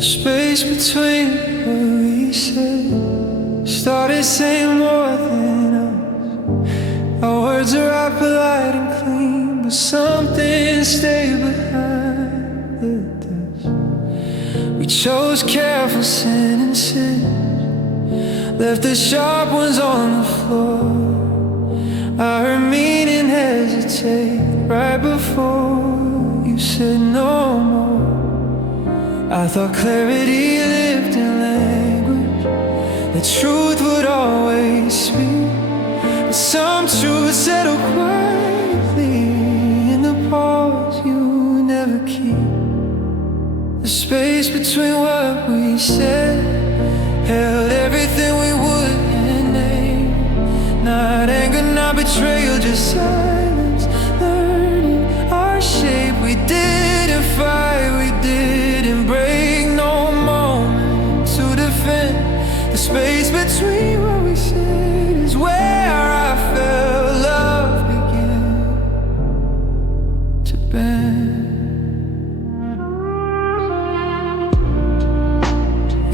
Space between what we said started saying more than us. Our words are all polite and clean, but something stayed behind the dust. We chose careful sentences, left the sharp ones on the floor. I heard meaning hesitate right before you said no more. I thought clarity lived in language, the truth would always speak, but some truths settle quietly in the pause you never keep. The space between what we said held everything we wouldn't name. Not anger, not betrayal, just silence, learning our shape. We didn't fight, we didn't break, no moment to defend. The space between what we said is where I felt love began to bend.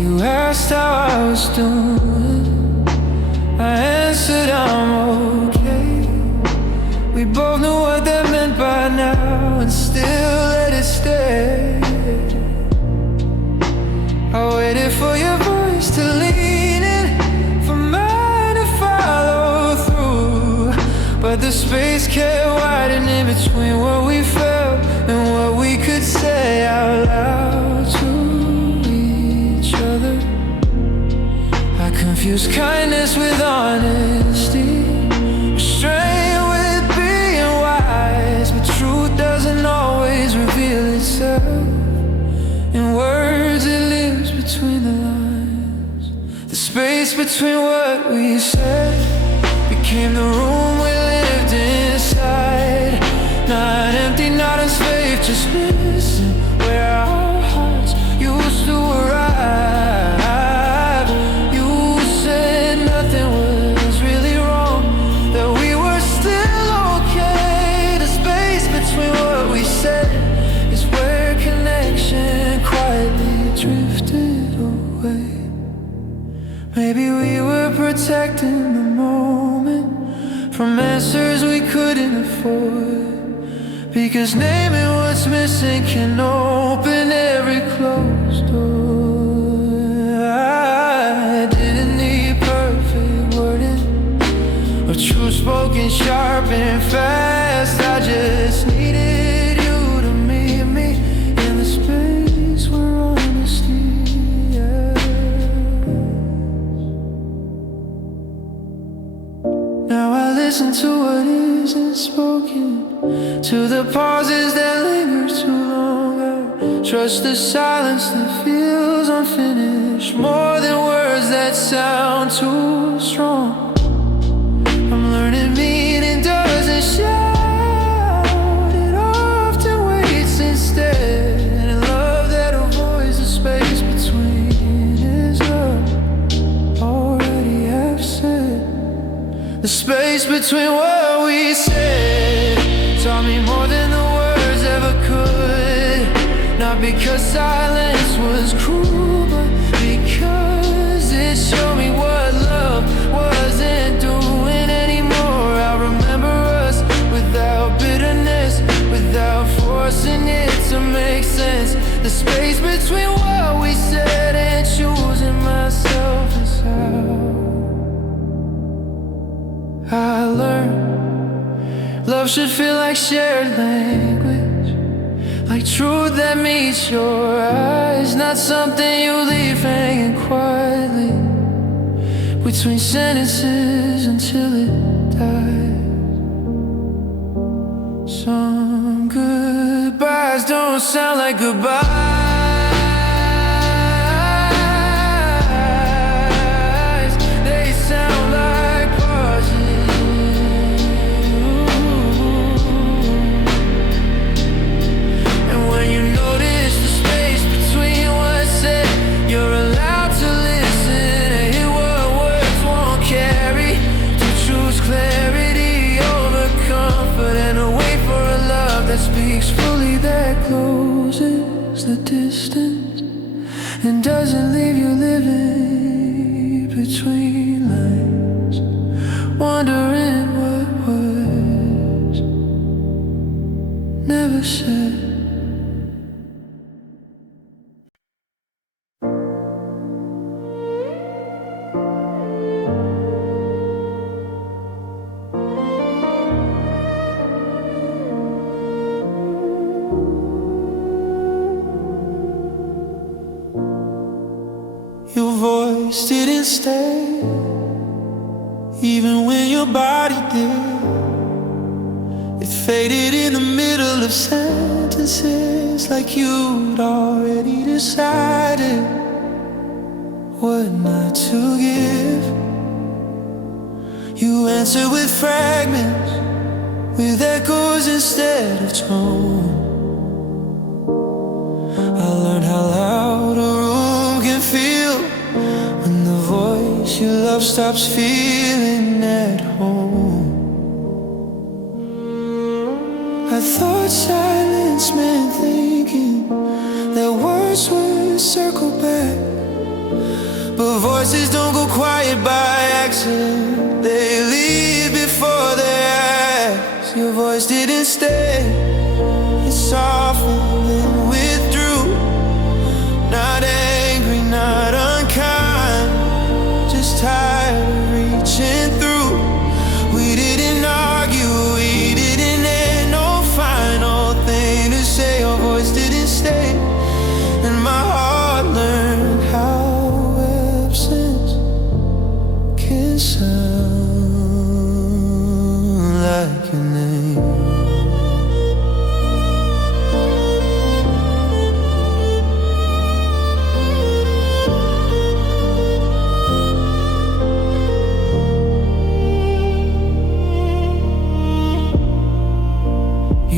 You asked how I was doing, I answered I'm okay. We both knew what that meant by now, and still let it stay. I waited for your voice to lean in, for mine to follow through, but the space kept widening between what we felt and what we could say out loud to each other. I confused kindness with honesty, restraint with being wise, but truth doesn't always reveal itself in words. It lives between the lines. The space between what we said became the room we lived inside. Not empty, not unsafe, just missing where our hearts used to arrive. You said nothing was really wrong, that we were still okay. The space between what we said is where connection quietly drifted away. Maybe we were protecting the moment from answers we couldn't afford, because naming what's missing can open every closed door. I didn't need perfect wording or truth spoken sharp and fast. I just needed you to meet me in the space where honesty ends. Now I listen to what isn't spoken, to the pauses that linger too long. I trust the silence that feels unfinished more than words that sound too strong. I'm learning meaning doesn't shout, it often waits instead, and love that avoids the space between is love already have said. The space between what we said taught me more than the words ever could. Not because silence was cruel, but because it showed me what love wasn't doing anymore. I remember us without bitterness, without forcing it to make sense. The space between what we said and choosing myself is how I learned love should feel like shared language, like truth that meets your eyes, not something you leave hanging quietly between sentences until it dies. Some goodbyes don't sound like goodbyes. They sound like pauses. And when you notice the space between what's said, you're allowed to listen and hear what words won't carry, to choose clarity over comfort, and to wait for a love that speaks fully, that closes the distance. and doesn't leave you living between lines, wondering what was never said. Your voice didn't stay, even when your body did. It faded in the middle of sentences, like you'd already decided what not to give. You answered with fragments, with echoes instead of tone. I learned how loud a room can feel when the voice you love stops feeling at home. I thought silence meant thinking, that words would circle back. But voices don't go quiet by accident, they leave before they ask. Your voice didn't stay, it softened and withdrew. Not angry, not unkind, just tired of reaching through. We didn't argue, we didn't end no final thing to say. Your voice didn't stay, and my heart learned how absence can sound like your name.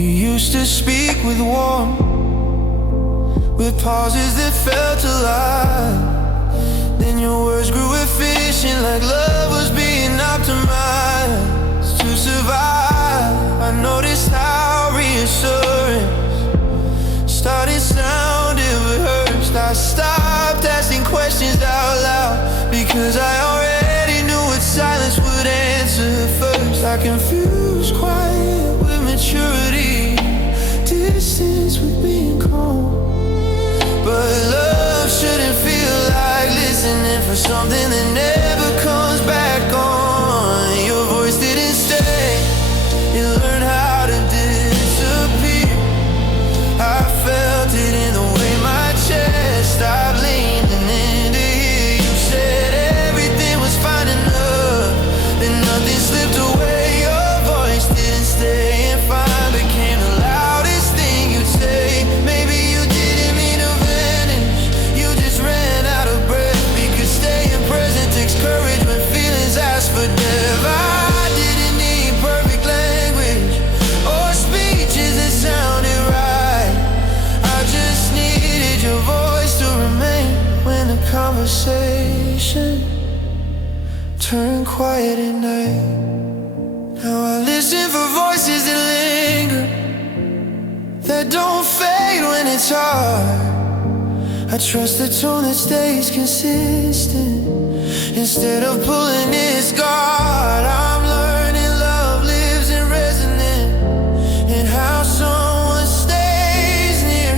Used to speak with warmth, with pauses that felt alive. Then your words grew efficient, like love was being optimized to survive. I noticed how reassurance started sounding rehearsed. I stopped asking questions out loud, because I already knew what silence would answer first. I confused quiet with maturity, distance with being calm. But love shouldn't feel like listening for something that never comes back on. Your voice didn't stay, it learned how to disappear. I felt it in the way my chest stopped leaning in to hear you said everything was fine enough, then nothing slipped away. Your voice didn't stay, and fine became the loudest thing you'd say. Maybe you didn't mean to vanish, you just ran out of breath, because staying present takes courage when feelings ask for depth. I didn't need perfect language or speeches that sounded right. I just needed your voice to remain when the conversation turned quiet at night. Now I listen for voices that linger, that don't fade when it's hard. I trust the tone that stays consistent, instead of pulling its guard. I'm learning love lives in resonance, and how someone stays near.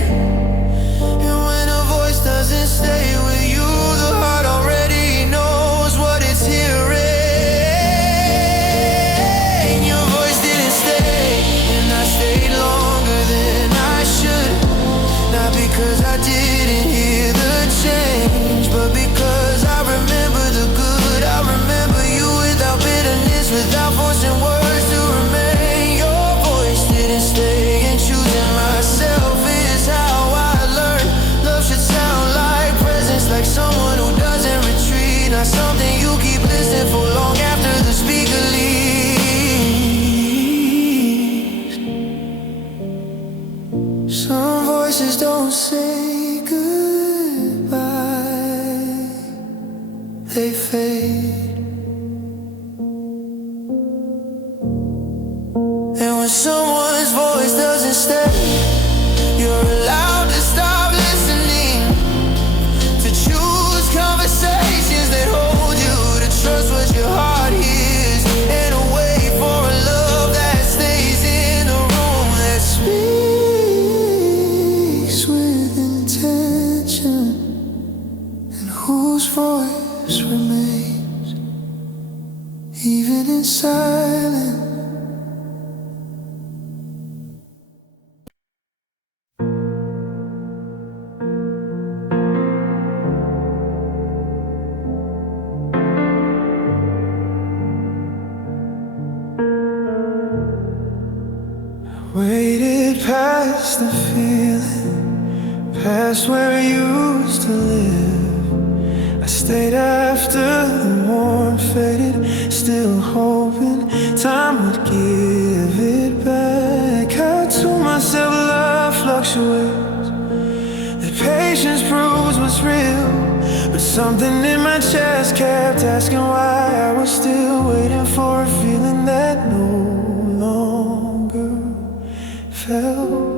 And when a voice doesn't stay with you, the heart already knows what it's hearing. Your voice didn't stay, and I stayed longer than I should. Not because I didn't hear the change, but because I remember the good. I remember you without bitterness, without forcing words to remain. Your voice didn't stay, and choosing myself is how I learned. Love should sound like presence, like someone who doesn't retreat, not something you keep listening for long after the speaker leaves. Some voices don't say goodbye, they fade. And when someone's voice doesn't stay, you're allowed to stop listening, listen, and whose voice remains even in silence. Waited past the feeling, past where I used to live. I stayed after the warmth faded, still hoping time would give it back. I told myself love fluctuates, that patience proves what's real, but something in my chest kept asking why I was still waiting for a feeling that no longer felt.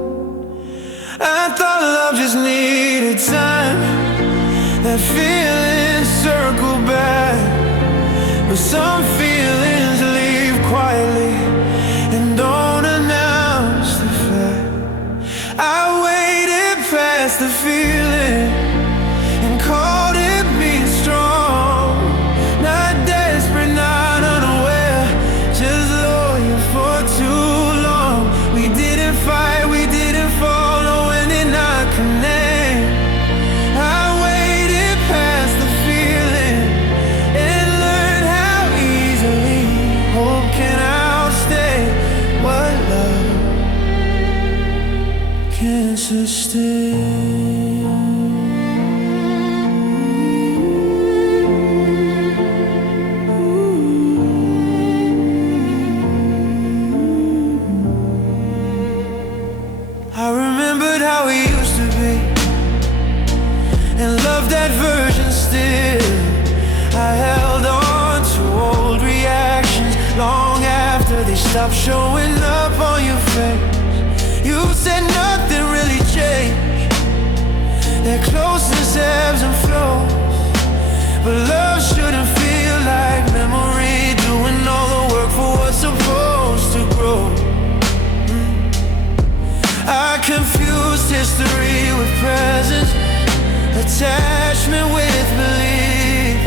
I thought love just needed time, that feeling circle back, but some feelings leave quietly and don't announce the fact. I waited past the feeling and called it being strong, not desperate, not unaware, just loyal for too long. We didn't fight, we didn't fall, no, and did not connect. I waited past the feeling and learned how easily hope can outstay what love can sustain. I remembered how we used to be and loved that version still. I held on to old reactions long after they stopped showing up on your face. You said nothing really changed, that closeness ebbs and flows, but love shouldn't feel like memory doing all the work for what's supposed to grow. I confused history with presence, attachment with belief,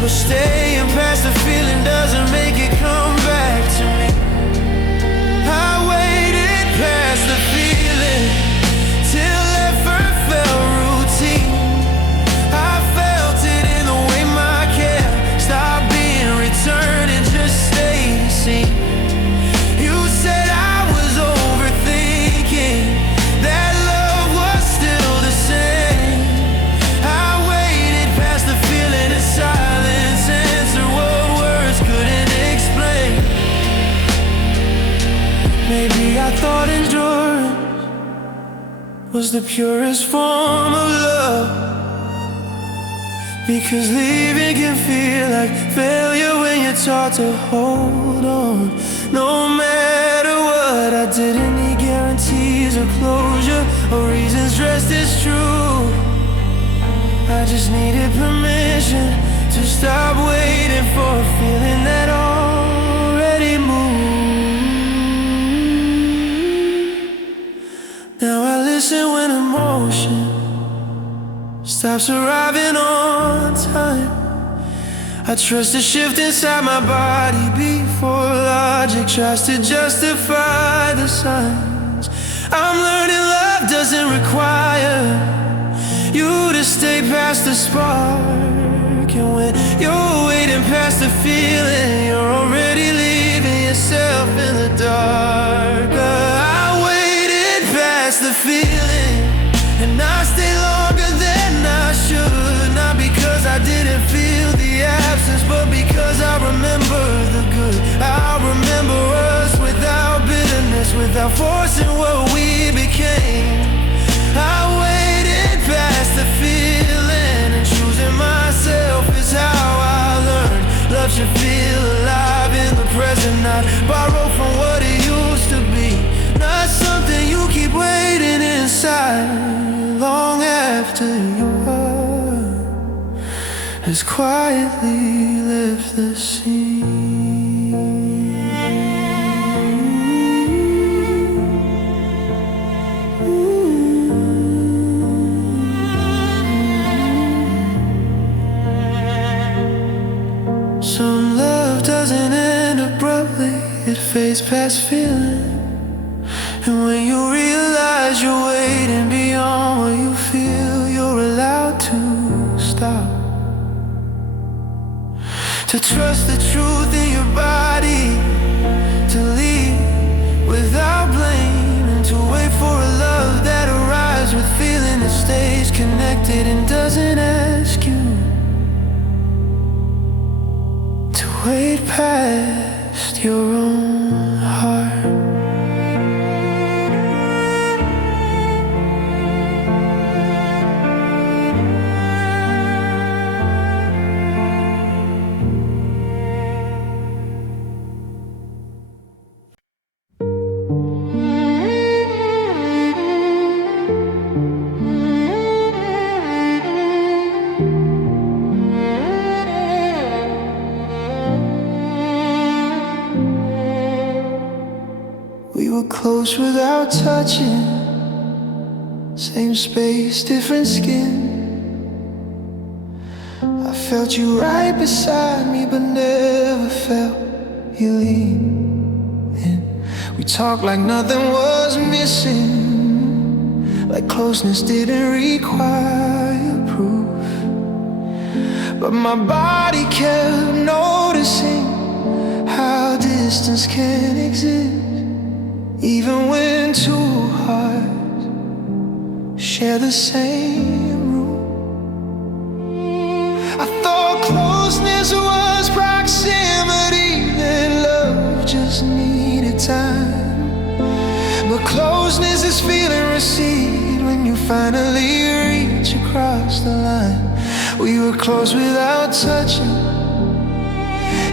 but staying past the feeling doesn't make it come back to me. I waited past the feeling till effort felt routine. I felt it in the way my care stopped being returned and just stayed seen. You said I was overthinking, that love was still the same. I waited past the feeling in silence, answer what words couldn't explain. Maybe I thought endurance was the purest form of love, because leaving can feel like failure when you're taught to hold on. No matter what, I didn't need guarantees or closure or reasons dressed as true. I just needed permission to stop waiting for a feeling that already moved. Now I listen when emotion stops arriving on time. I trust the shift inside my body before logic tries to justify the signs. I'm learning love doesn't require you to stay past the spark, and when you're waiting past the feeling, you're already leaving yourself in the dark. I waited past the feeling and I stayed longer than I should, not because I didn't feel the absence, but because I remember the good. I remember us without bitterness, without forcing what we became. I waited past the feeling, and choosing myself is how I learned love should feel alive in the present, not borrow from what it used to be, not something you keep waiting inside long after your heart has quietly left the scene. fades past feeling. And when you realize you're waiting beyond what you feel, you're allowed to stop, to trust the truth in your body, to leave without blame, and to wait for a love that arrives with feeling that stays connected and doesn't ask you to wait past your own heart. We were close without touching, same space, different skin. I felt you right beside me, but never felt you lean in. We talked like nothing was missing, like closeness didn't require proof. But my body kept noticing how distance can exist, even when two hearts share the same room. I thought closeness was proximity, that love just needed time. But closeness is feeling recede when you finally reach across the line. We were close without touching,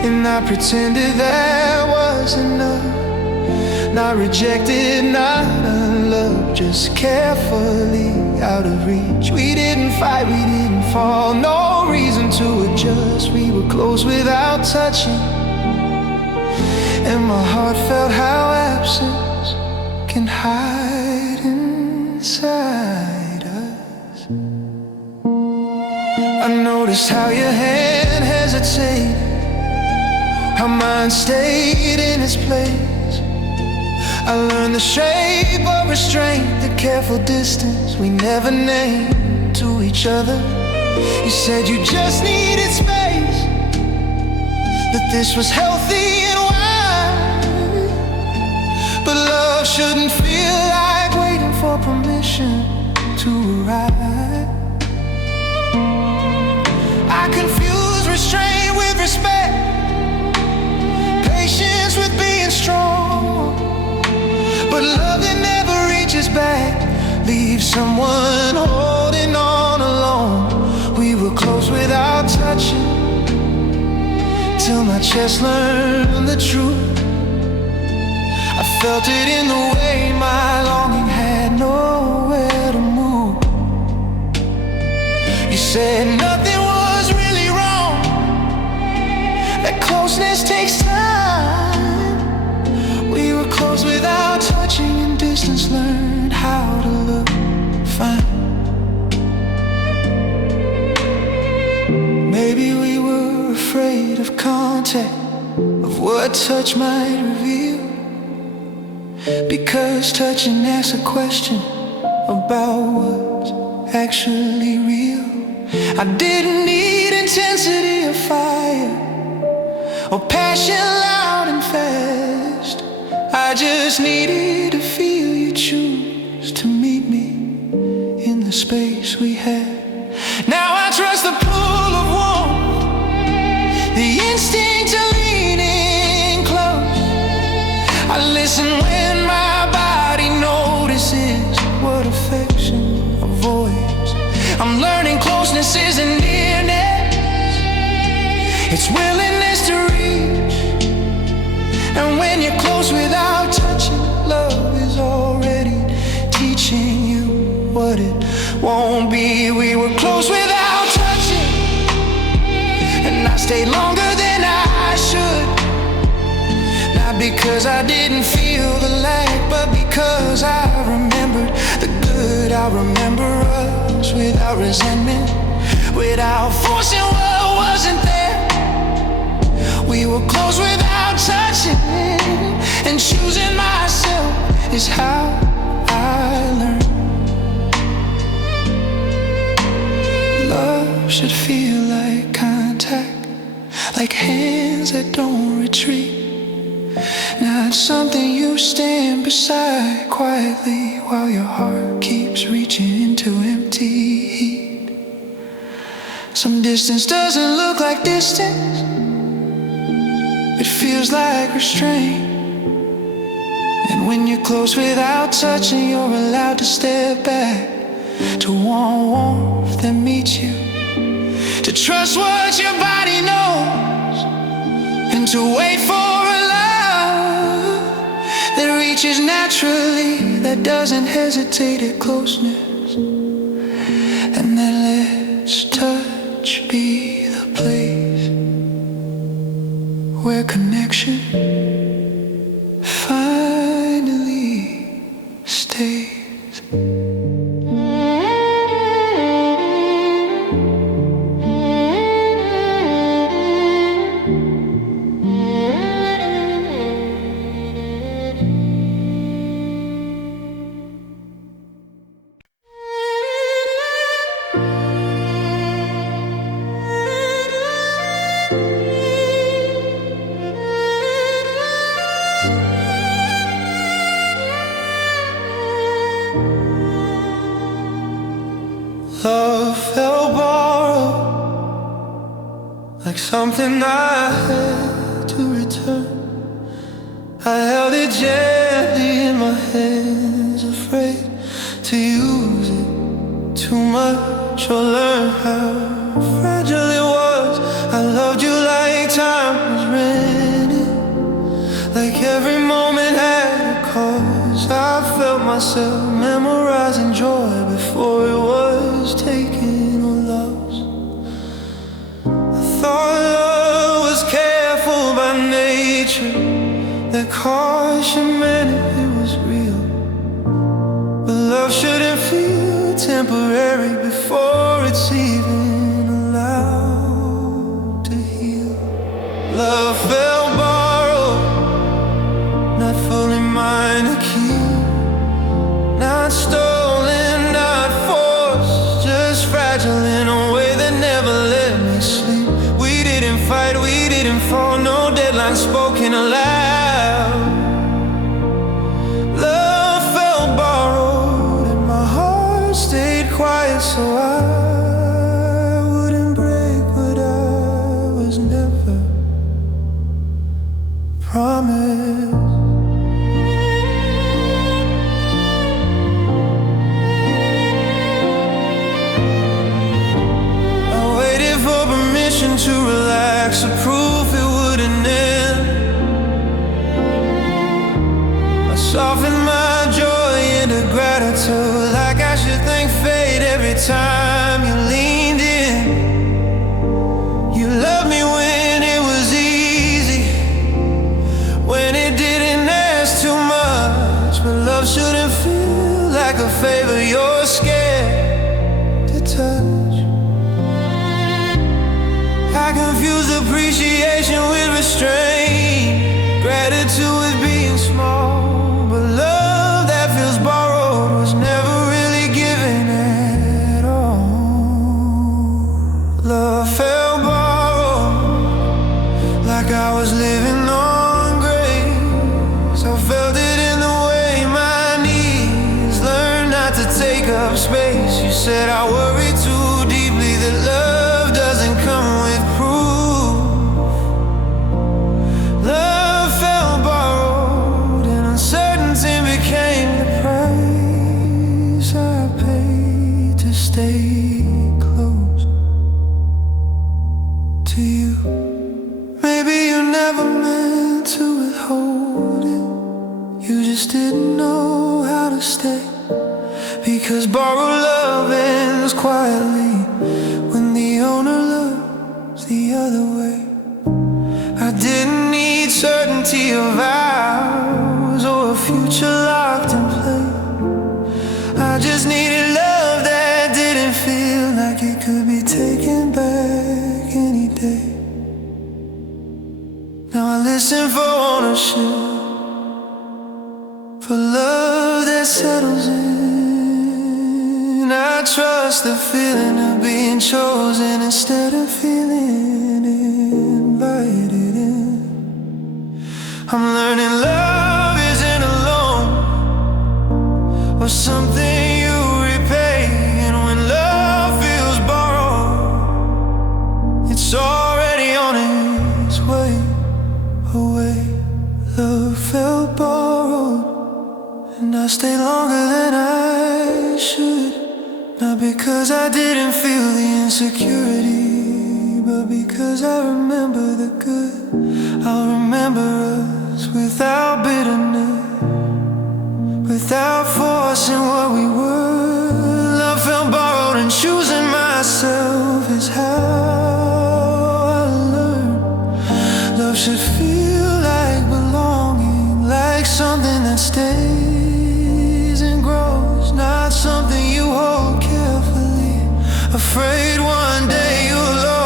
and I pretended that was enough. Not rejected, not unloved, just carefully out of reach. We didn't fight, we didn't fall, no reason to adjust. We were close without touching, and my heart felt how absence can hide inside us. I noticed how your hand hesitated, how mine stayed in its place. I learned the shape of restraint, the careful distance we never named to each other. You said you just needed space, that this was healthy and wise. But love shouldn't feel like waiting for permission to arrive. I confuse restraint with respect, patience with being strong. But love that never reaches back leaves someone holding on alone. We were close without touching, till my chest learned the truth. I felt it in the way my longing had nowhere to move. You said nothing was really wrong, that closeness takes time. We were close without touching, and distance learned how to look fine. Maybe we were afraid of contact, of what touch might reveal, because touching asks a question about what's actually real. I didn't need intensity or fire, or passion loud and fast. I just needed to feel you choose to meet me in the space we had. Now I trust the pull of warmth, the instinct to lean in close. I listen when my body notices what affection avoids. I'm learning closeness isn't nearness, it's willingness to reach. And when you're close without touching, love is already teaching you what it won't be. We were close without touching, and I stayed longer than I should. Not because I didn't feel the lack, but because I remembered the good. I remember us without resentment, without forcing what wasn't there. We were close without touching, and choosing myself is how I learn. Love should feel like contact, like hands that don't retreat. Not something you stand beside quietly while your heart keeps reaching into empty heat. Some distance doesn't look like distance, it feels like restraint. And when you're close without touching, you're allowed to step back, to want warmth that meets you, to trust what your body knows, and to wait for a love that reaches naturally, that doesn't hesitate at closeness, and that lets touch be the place where connection finally stays. Love felt borrowed, like something I had to return. I held it gently in my hands, afraid to use it too much or learn how fragile it was. I loved you like time was rented, like every moment had a cause. I felt myself memorizing joy before it was taken or lost. I thought love was careful by nature, that caution meant it was real. But love shouldn't feel temporary before it's even allowed to heal. Love felt borrowed, not fully mine to keep, not stolen, not forced, just fragile in a way that never let me sleep. We didn't fight, we didn't fall, no deadline spoken aloud. Love felt borrowed and my heart stayed quiet so I wouldn't break what I was never promised. To relax, a proof it wouldn't end. I softened my joy into gratitude, like I should thank fate every time you leaned in. You loved me when it was easy, when it didn't ask too much. But love shouldn't feel like a favor you're scared to touch. I confuse appreciation with restraint, gratitude with being small. But love that feels borrowed was never really given at all. Love felt borrowed, like I was living on grace. I felt it in the way my knees learned not to take up space. You said I worry too deeply, that love doesn't come with proof. Love felt borrowed and uncertainty became the price I paid to stay close to you. Maybe you never meant to withhold it, you just didn't know how to stay. Because borrowed love ends quietly when the owner looks the other way. I didn't need certainty of vows or a future locked in place. I just needed love that didn't feel like it could be taken back any day. Now I listen for ownership, chosen instead of feeling invited in. I'm learning love isn't alone, or something you repay. And when love feels borrowed, it's already on its way away. Love felt borrowed, and I stayed longer than I should. Not because I didn't feel the insecurity, but because I remember the good. I'll remember us without bitterness, without forcing what we were. Love felt borrowed, and choosing myself is how I learned. Love should feel like belonging, like something that stays and grows, not something you hold carefully, afraid one day you'll lose.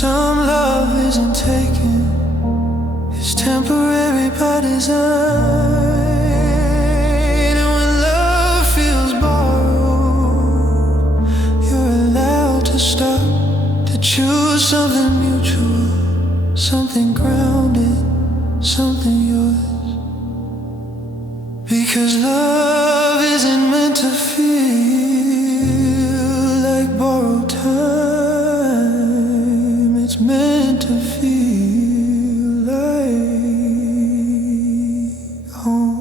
Some love isn't taken, it's temporary by design. And when love feels borrowed, you're allowed to stop, to choose something mutual, something grounded, something yours. Because love isn't meant to feel like borrowed time. It's meant to feel like home.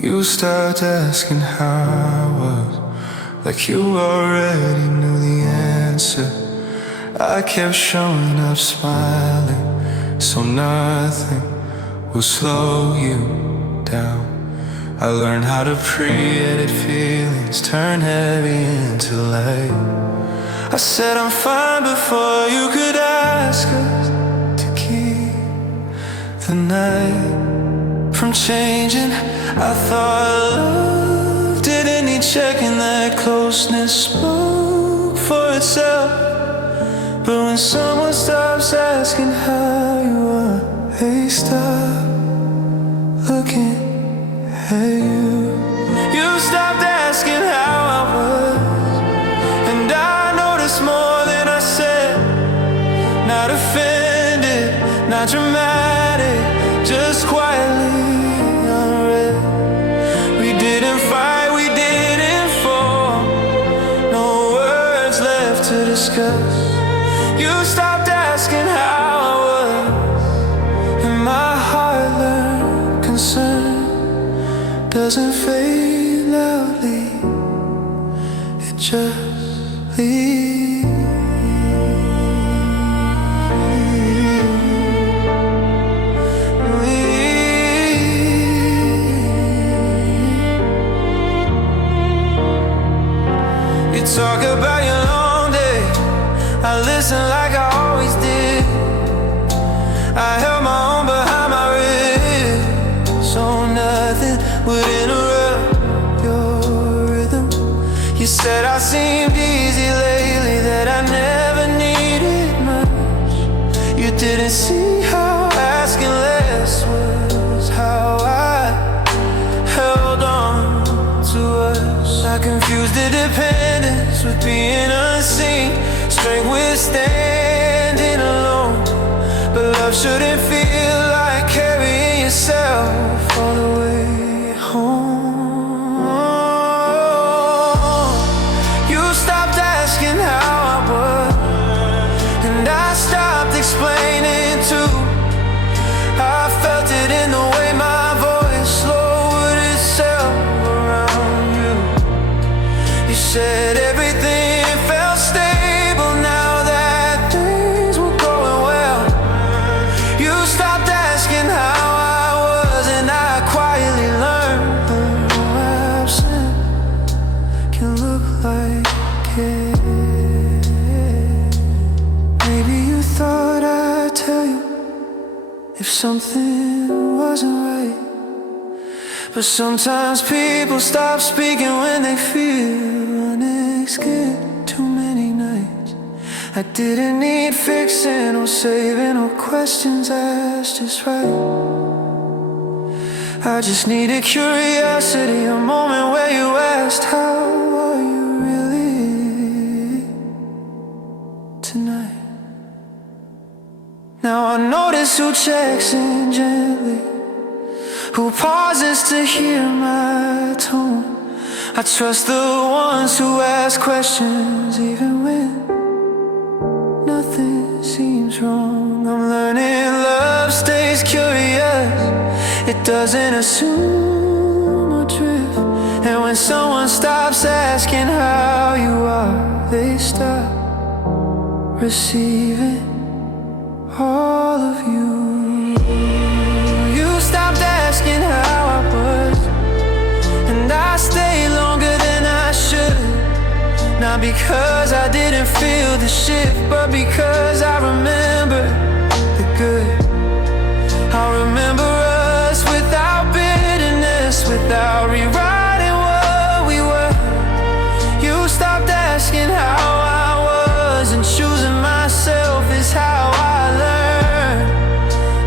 You stopped asking how I was, like you already knew the answer. I kept showing up smiling, so nothing will slow you down. I learned how to pre-edit feelings, turn heavy into light. I said I'm fine before you could ask us to keep the night from changing. I thought love didn't need checking, that closeness spoke for itself. But when someone stops asking how you are, they stop looking at you. You stopped asking how I was, and I noticed more than I said. Not offended, not dramatic, just quietly unread. We didn't fight, we didn't fall, no words left to discuss. You stopped asking how I was, and my heart learned concern doesn't fade loudly, it just leaves. Talk about your long day, I listened like I always did. I held my own behind my ribs, so nothing would interrupt your rhythm. You said I seemed easy lately, that I never needed much. You didn't see how asking less was how I held on to us. I confused the dependence with being unseen, strength with standing alone. But love shouldn't feel like carrying yourself all the way home. You stopped asking how I was, and I stopped explaining too. I felt it in the way my voice slowed itself around you. You said everything felt stable now that things were going well. You stopped asking how I was, and I quietly learned the if something wasn't right. But sometimes people stop speaking when they feel unexcused. Too many nights I didn't need fixing or saving or questions asked just right. I just needed curiosity, a moment where you asked, how are you really tonight? Now I notice who checks in gently, who pauses to hear my tone. I trust the ones who ask questions even when nothing seems wrong. I'm learning love stays curious, it doesn't assume or drift. And when someone stops asking how you are, they stop receiving all of you. You stopped asking how I was, and I stayed longer than I should. Not because I didn't feel the shift, but because I remember the good. I remember us without bitterness, without rewriting what we were. You stopped asking how I was, and choosing myself is how I learned.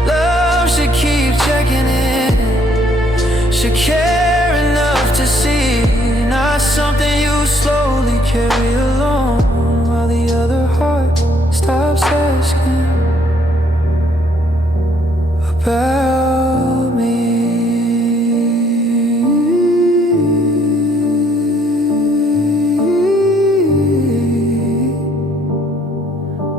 Love should keep checking in, should care enough to see, not something you slowly carry along while the other heart stops asking about me.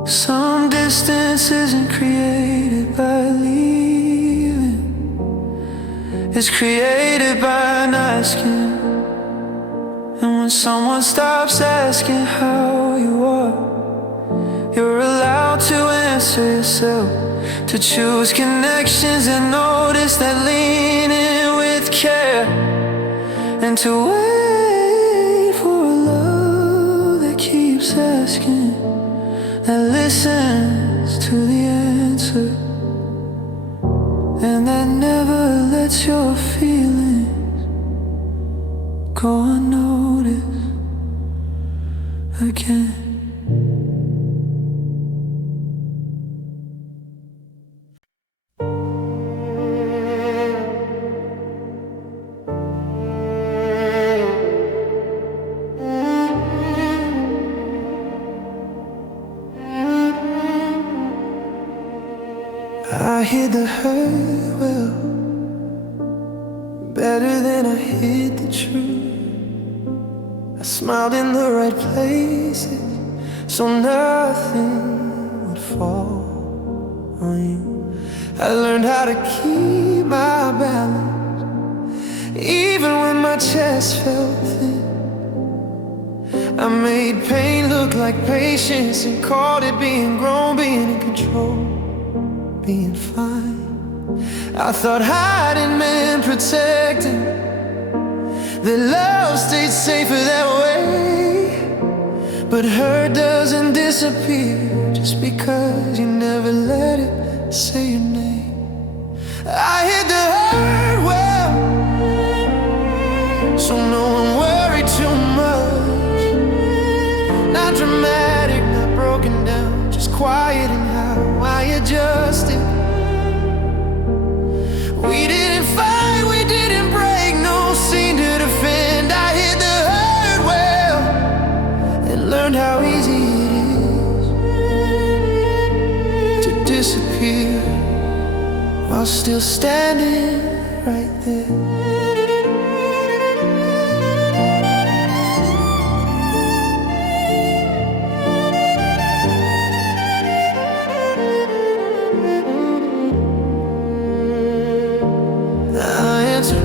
Some distance isn't created by leaving, it's created by not asking. And when someone stops asking how you are, you're allowed to answer yourself, to choose connections and notice that lean in with care, and to wait for a love that keeps asking, that listens to the answer, and that never lets your feelings go unnoticed again. I hid the hurt well, better than I hid the truth. I smiled in the right places, so nothing would fall on you. I learned how to keep my balance, even when my chest felt thin. I made pain look like patience, and called it being grown, being in control, being fine. I thought hiding meant protecting, that love stayed safer that way. But hurt doesn't disappear just because you never let it say your name. I hid the hurt well, so no one worried too much. Not dramatic, not broken down, just quiet in how I adjusted. We didn't fight, we didn't break, no scene to defend. I hid the hurt well, and learned how easy it is to disappear while still standing right there.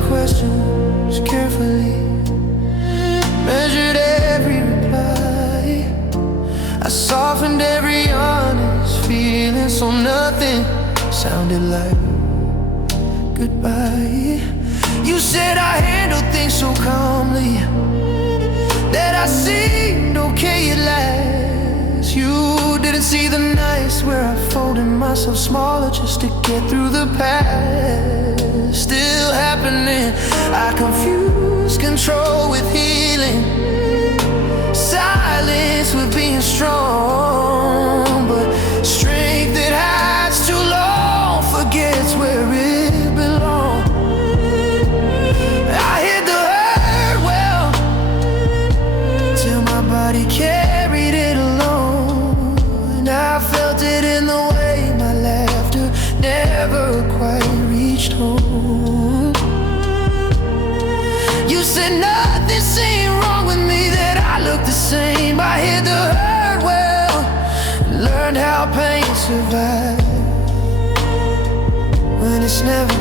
Questions carefully, measured every reply. I softened every honest feeling, so nothing sounded like goodbye. You said I handled things so calmly, that I seemed okay at last. You didn't see the nights where I folded myself smaller just to get through the past. Still happening. I confuse control with healing, silence with being strong. But strength that hides too long forgets where it belongs. I hid the hurt well till my body carried it alone. And I felt it in the way my laughter never quite reached home. You said nothing seemed wrong with me, that I looked the same. I hid the hurt well, learned how pain survives when it's never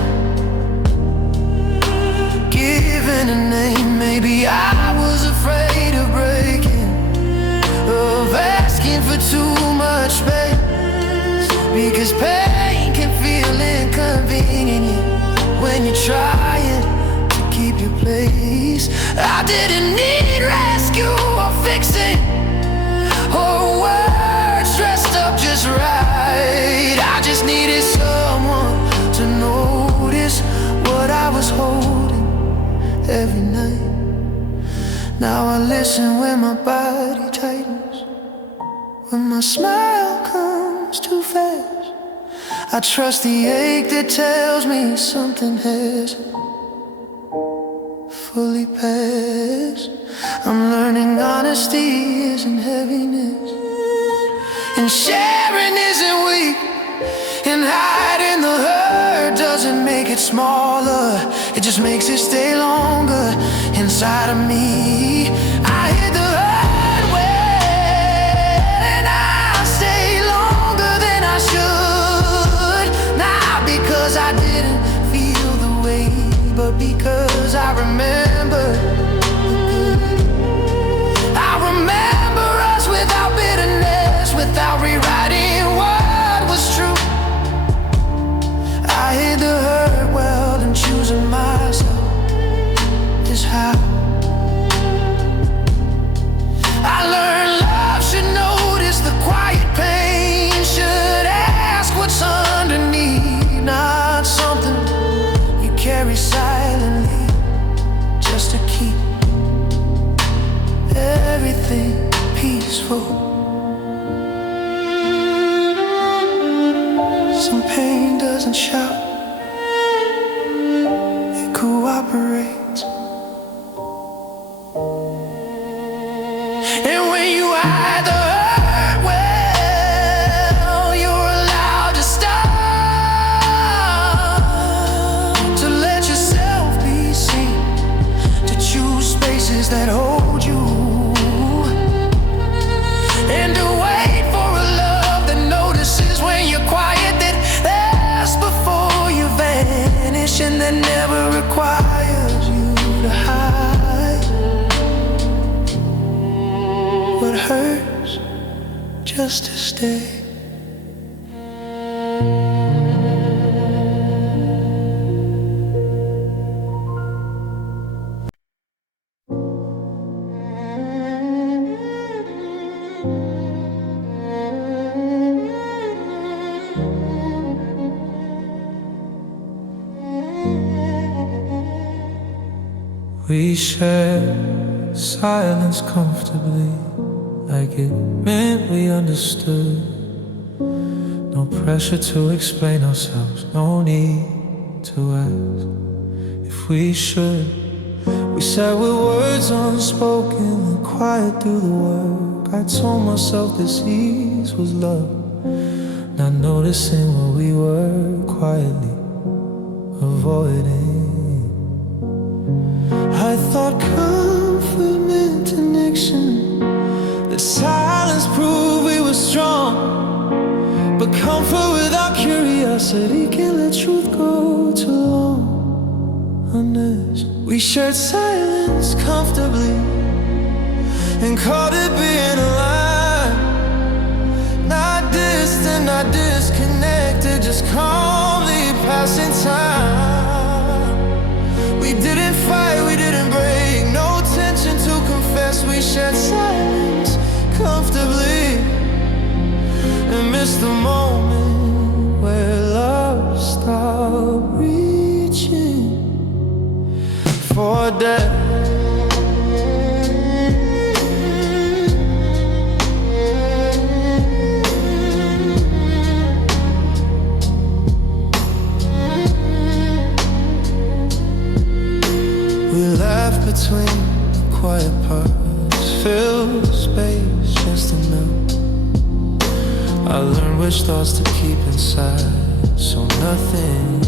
given a name. Maybe I was afraid of breaking, of asking for too much space, because pain can feel inconvenient when you're trying to keep your place. I didn't need rescue or fixing, or words dressed up just right. I just needed someone to notice what I was holding every night. Now I listen when my body tightens, when my smile comes too fast. I trust the ache that tells me something has fully passed. I'm learning honesty isn't heaviness, and sharing isn't weak, and hiding the hurt doesn't make it smaller. It just makes it stay longer inside of me. I hid the hurt well, and I stay longer than I should. Not because I didn't feel the way, but because I remember. I remember us without bitterness, without rewriting what was true. I hid the hurt well, and choosing myself is how. I learned love should notice the quiet pain, should ask what's underneath, not something you carry silently just to keep everything peaceful. Some pain doesn't shout, it cooperates. And when you hide the hurt well, you're allowed to stop, to let yourself be seen, to choose spaces that hold you, and to wait for a love that notices when you're quiet, that asks before you vanish, and that never requires you to hide what hurts just to stay. We shared silence comfortably, like it meant we understood. No pressure to explain ourselves, no need to ask if we should. We sat with words unspoken and quiet through the work. I told myself this ease was love, not noticing what we were quietly avoiding. I thought comfort meant connection, that silence proved we were strong. But comfort without curiosity can't let truth go too long unasked. We shared silence comfortably and called it being alive. Not distant, not disconnected, just calmly passing time. We didn't fight, we didn't break, no tension to confess. We shared silence comfortably miss the moment where love stopped reaching for death. We laugh between the quiet parts, fill space just enough. I learned which thoughts to keep inside, so nothing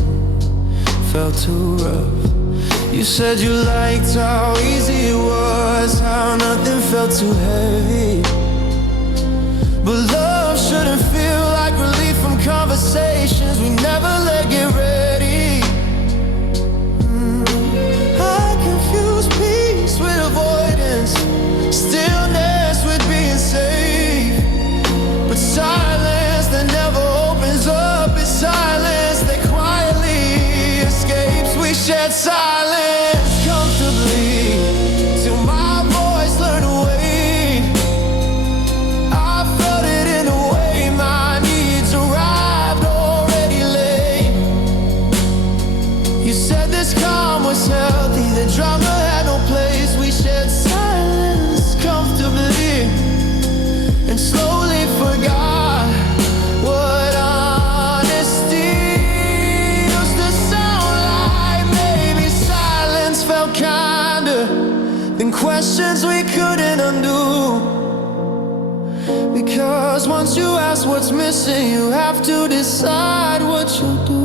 felt too rough. You said you liked how easy it was, how nothing felt too heavy. But love shouldn't feel like relief from conversations we never let get ready. I confuse peace with avoidance, stillness with being safe. But silence that never opens up is silence that quietly escapes. We shared silence comfortably till my voice learned to wait. I felt it in a way my needs arrived already late. You said this calm was healthy, the drama had no place. We shared silence comfortably and slowly forgot what honesty used to sound like. Maybe silence felt kinder than questions we couldn't undo. Because once you ask what's missing, you have to decide what you'll do.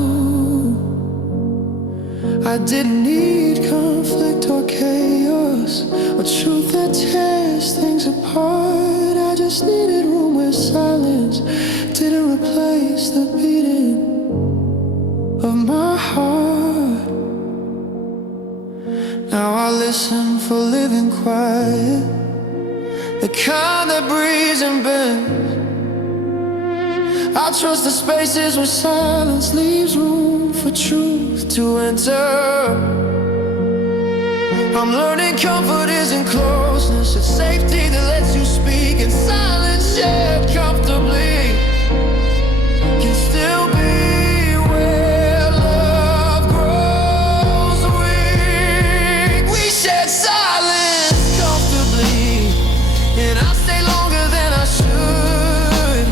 I didn't need conflict or chaos or truth that tears things apart. I just needed room where silence didn't replace the beating of my heart. Now I listen for living quiet, the kind that breathes and bends. I trust the spaces where silence leaves room for truth to enter. I'm learning comfort isn't closeness, it's safety that lets you speak. And silence shared comfortably can still be where love grows weak. We shared silence comfortably, and I stay longer than I should.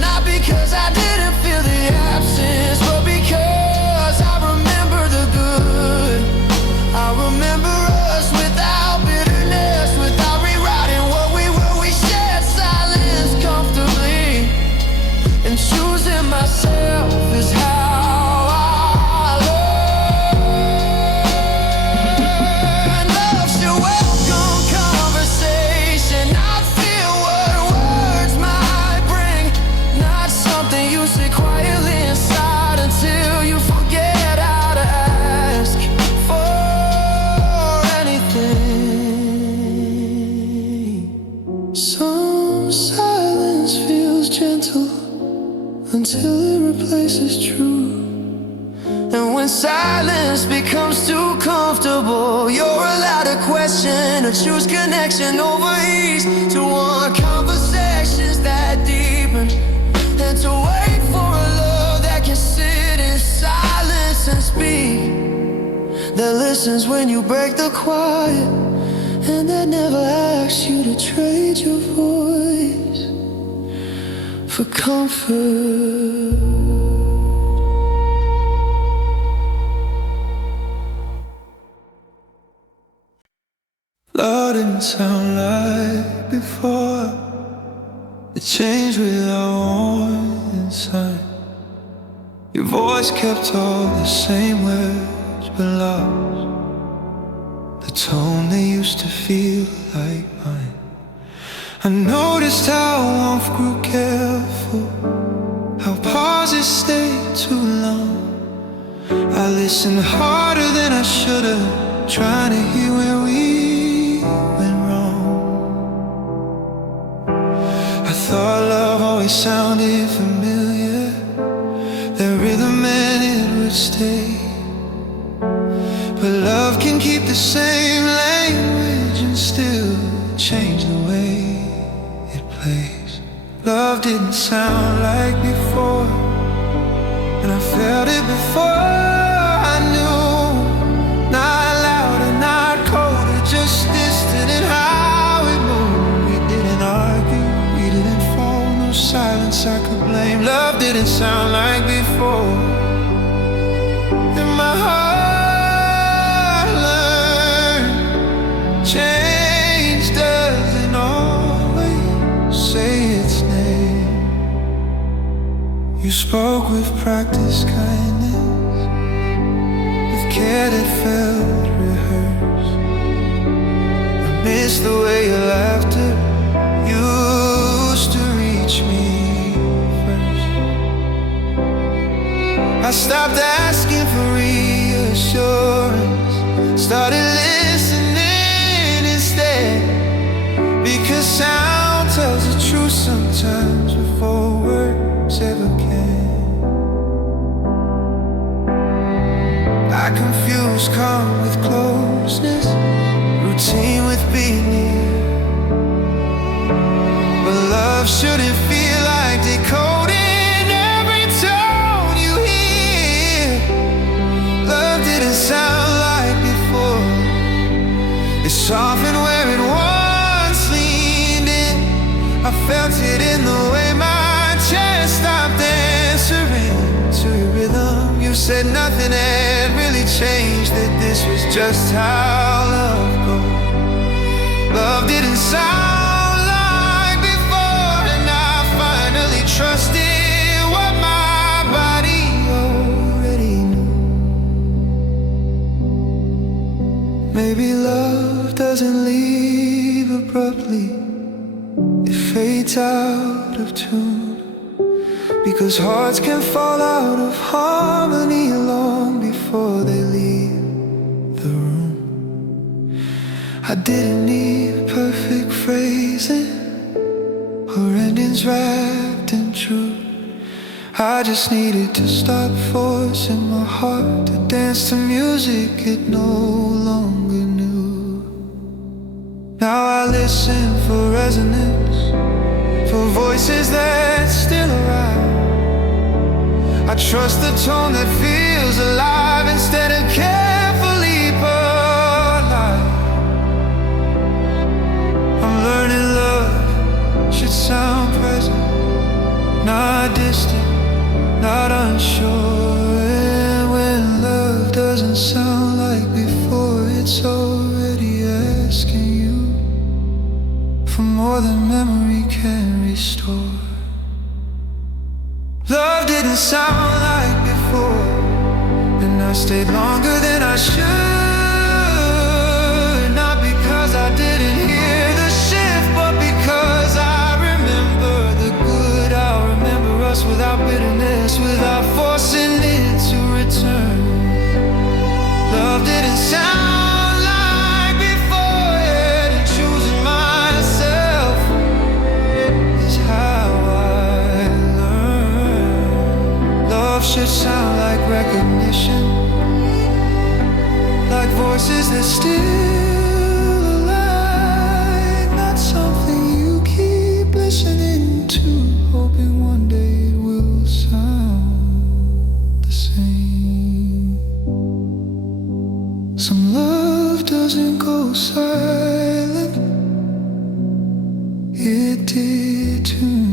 Not because I didn't feel the absence, but because I remember the good. I remember us without bitterness, without rewriting what we were. We shared silence comfortably, and choosing myself is how I learn. Love should welcome conversation, not feel what words might bring. Not something you say quietly inside until you forget how to ask for anything. Some silence feels gentle until it replaces truth. And when silence becomes too comfortable, you're allowed to question or choose connection over ease. To want conversations that deepen, and to wait for a love that can sit in silence and speak, that listens when you break the quiet, and that never asks you to trade your voice for comfort. Love didn't sound like before. It changed without warning sign. Your voice kept all the same words, but lost the tone they used to feel like mine. I noticed how warmth grew careful, how pauses stayed too long. I listened harder than I should've, trying to hear where we went wrong. I thought love always sounded familiar, that rhythm and it would stay. But love can keep the same language and still change the way it plays. Love didn't sound like before, and I felt it before I knew. Not loud and not cold, just distant in how it moved. We didn't argue, we didn't fall, no silence I could blame. Love didn't sound like before, and my heart learned change doesn't always say its name. You spoke with practice, kindness, with care that felt rehearsed. I miss the way your laughter used to reach me first. I stopped asking for reassurance, started listening instead, because sound tells the truth sometimes before words ever can. I confuse calm with closeness, routine with being near, but love shouldn't feel like decoding every tone you hear. Love didn't sound like before, it softened where it once leaned in. I felt it in the way my chest stopped answering to your rhythm. You said nothing had really changed, that this was just how love goes. Love didn't sound like before, and I finally trusted what my body already knew. Maybe love doesn't leave abruptly, it fades out of tune, because hearts can fall out of harmony long before they leave the room. I didn't need perfect phrasing or endings wrapped in truth. I just needed to stop forcing my heart to dance to music it no longer knew. Now I listen for resonance, for voices that still around. I trust the tone that feels alive instead of carefully polite. I'm learning love should sound present, not distant, not unsure. And when love doesn't sound like before, it's already asking you for more than memory can restore. Love didn't sound like before, and I stayed longer than I should. Not because I didn't hear the shift, but because I remember the good. I'll remember us without bitterness, without forcing it to return. Love didn't sound like before, yet and choosing myself is how I learn. Love should sound like recognition, like voices that still alive, not something you keep listening to, hoping one day it will sound the same. Some love doesn't go silent, it did too.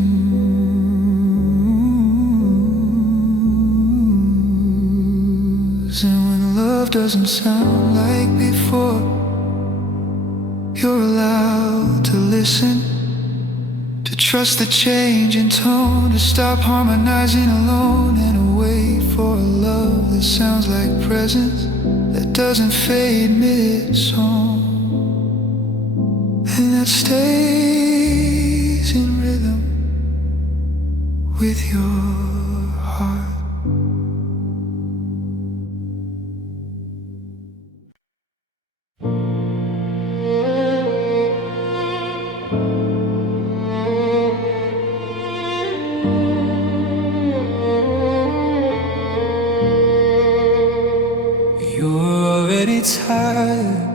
And when love doesn't sound like before, you're allowed to listen, to trust the change in tone, to stop harmonizing alone and wait for a love that sounds like presence, that doesn't fade mid-song, and that stays in rhythm with your heart. Tired,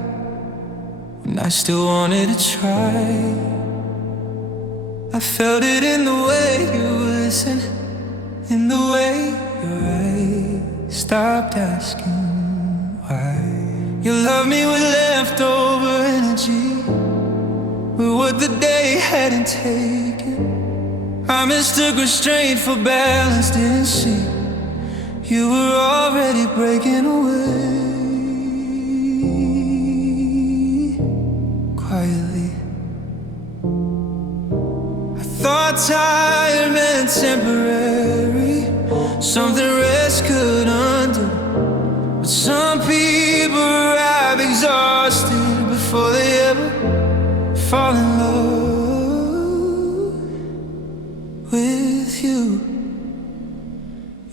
and I still wanted to try. I felt it in the way you listen, in the way your eyes stopped asking why. You love me with leftover energy, with what the day hadn't taken. I mistook restraint for balance, didn't see you were already breaking away. Quietly, I thought tired meant temporary, something rest could undo. But some people arrive exhausted before they ever fall in love with you.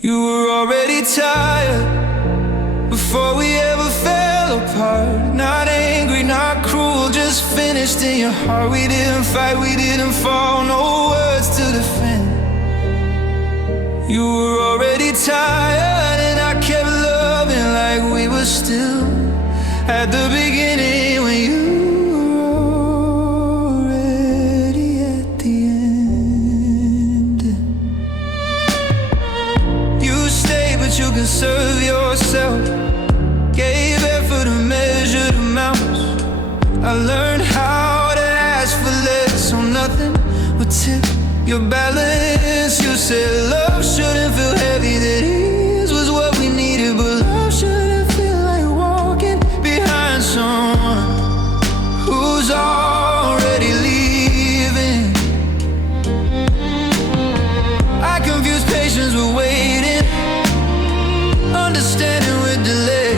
You were already tired before we ever fell apart. Not angry, not cruel, just finished in your heart. We didn't fight, we didn't fall, no words to defend. You were already tired, and I kept loving like we were still at the beginning, when you were already at the end. You stayed, but you can serve yourself. Gave effort to measure the amounts. I learned how to ask for less, so nothing would tip your balance. You said love shouldn't feel heavy, that ease was what we needed, but love shouldn't feel like walking behind someone who's already leaving. I confused patience with waiting, understanding with delay.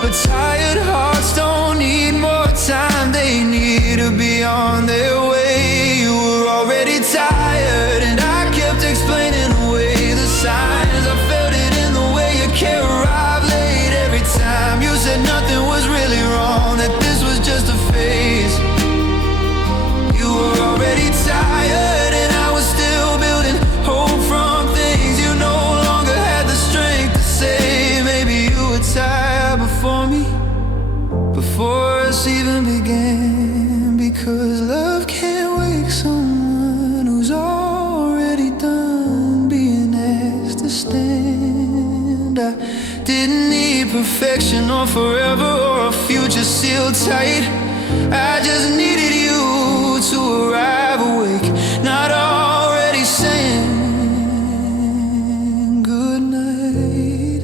But tired hearts don't need more time, they need to be on their way. You were already tired, and I kept explaining away the signs. I felt it in the way your care arrived late every time. You said nothing was really wrong, that this was just a phase. You were already tired, and I was still building hope from things you no longer had the strength to say. Maybe you were tired before me, before us even began, because love can't wake someone who's already done being asked to stand. I didn't need perfection or forever or a future sealed tight. I just needed you to arrive awake, not already saying goodnight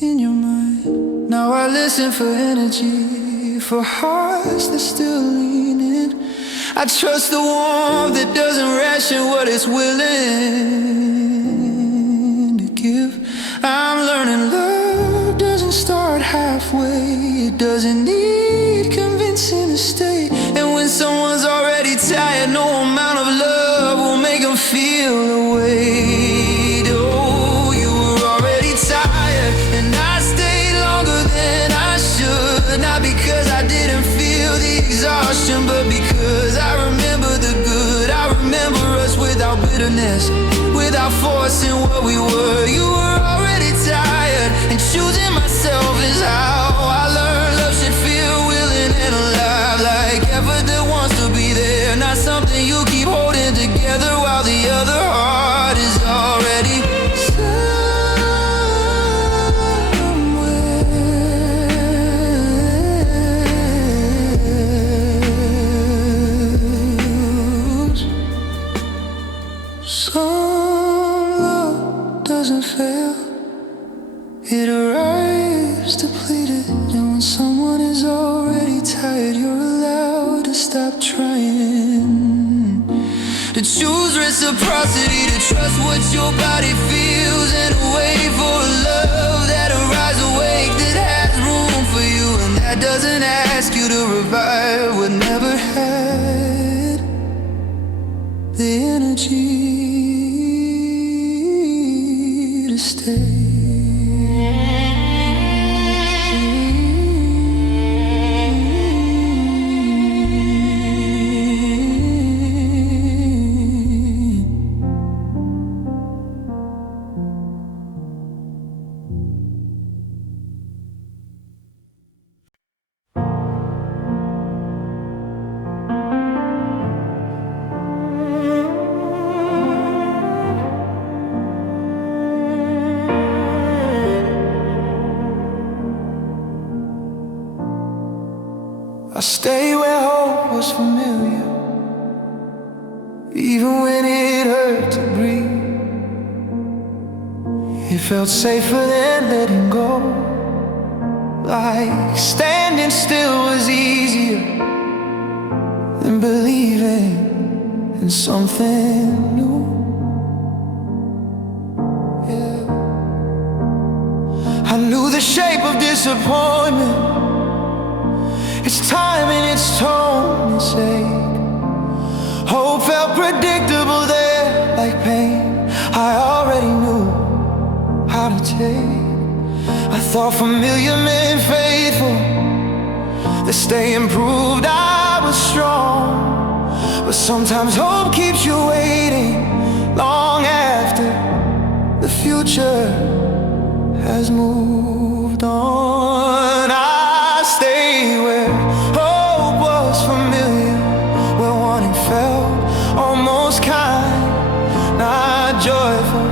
in your mind. Now I listen for energy, for hearts that still lean in. I trust the warmth that doesn't ration what it's willing to give. I'm learning love doesn't start halfway, it doesn't need convincing to stay. And when someone's already tired, no amount of love will make them feel the weight. Oh, you were already tired, and I stayed longer than I should. Not because I didn't feel the exhaustion, but because I remember the good. I remember us without bitterness, without forcing what we were. You were already tired, and choosing myself is how I learned love should feel willing and alive, like effort that wants to be there, not something you keep holding together while the other heart is already doesn't fail, it arrives depleted. And when someone is already tired, you're allowed to stop trying, to choose reciprocity, to trust what your body feels, and to wait for a love that arrives awake, that has room for you, and that doesn't ask you to revive what never had the energy to stay. stayed where hope was familiar, even when it hurt to breathe. It felt safer than letting go, like standing still was easier than believing in something new. Yeah. I knew the shape of disappointment, its time and its tone, its ache. Hope felt predictable there, like pain I already knew how to take. I thought familiar meant faithful, that staying proved I was strong. But sometimes hope keeps you waiting long after the future has moved on. I stayed where hope was familiar, where wanting felt almost kind. Not joyful,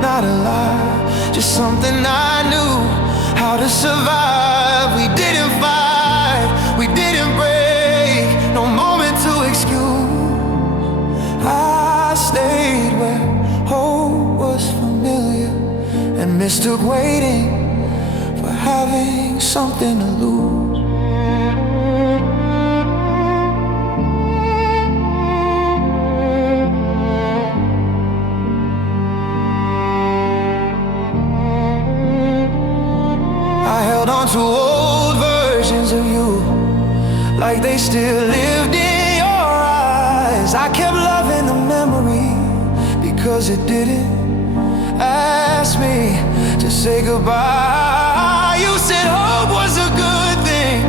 not alive, just something I knew how to survive. We didn't fight, we didn't break, no moment to excuse. I stayed where hope was familiar and mistook waiting for having something to lose. I held on to old versions of you, like they still lived in your eyes. I kept loving the memory because it didn't ask me to say goodbye. You said hope was a good thing,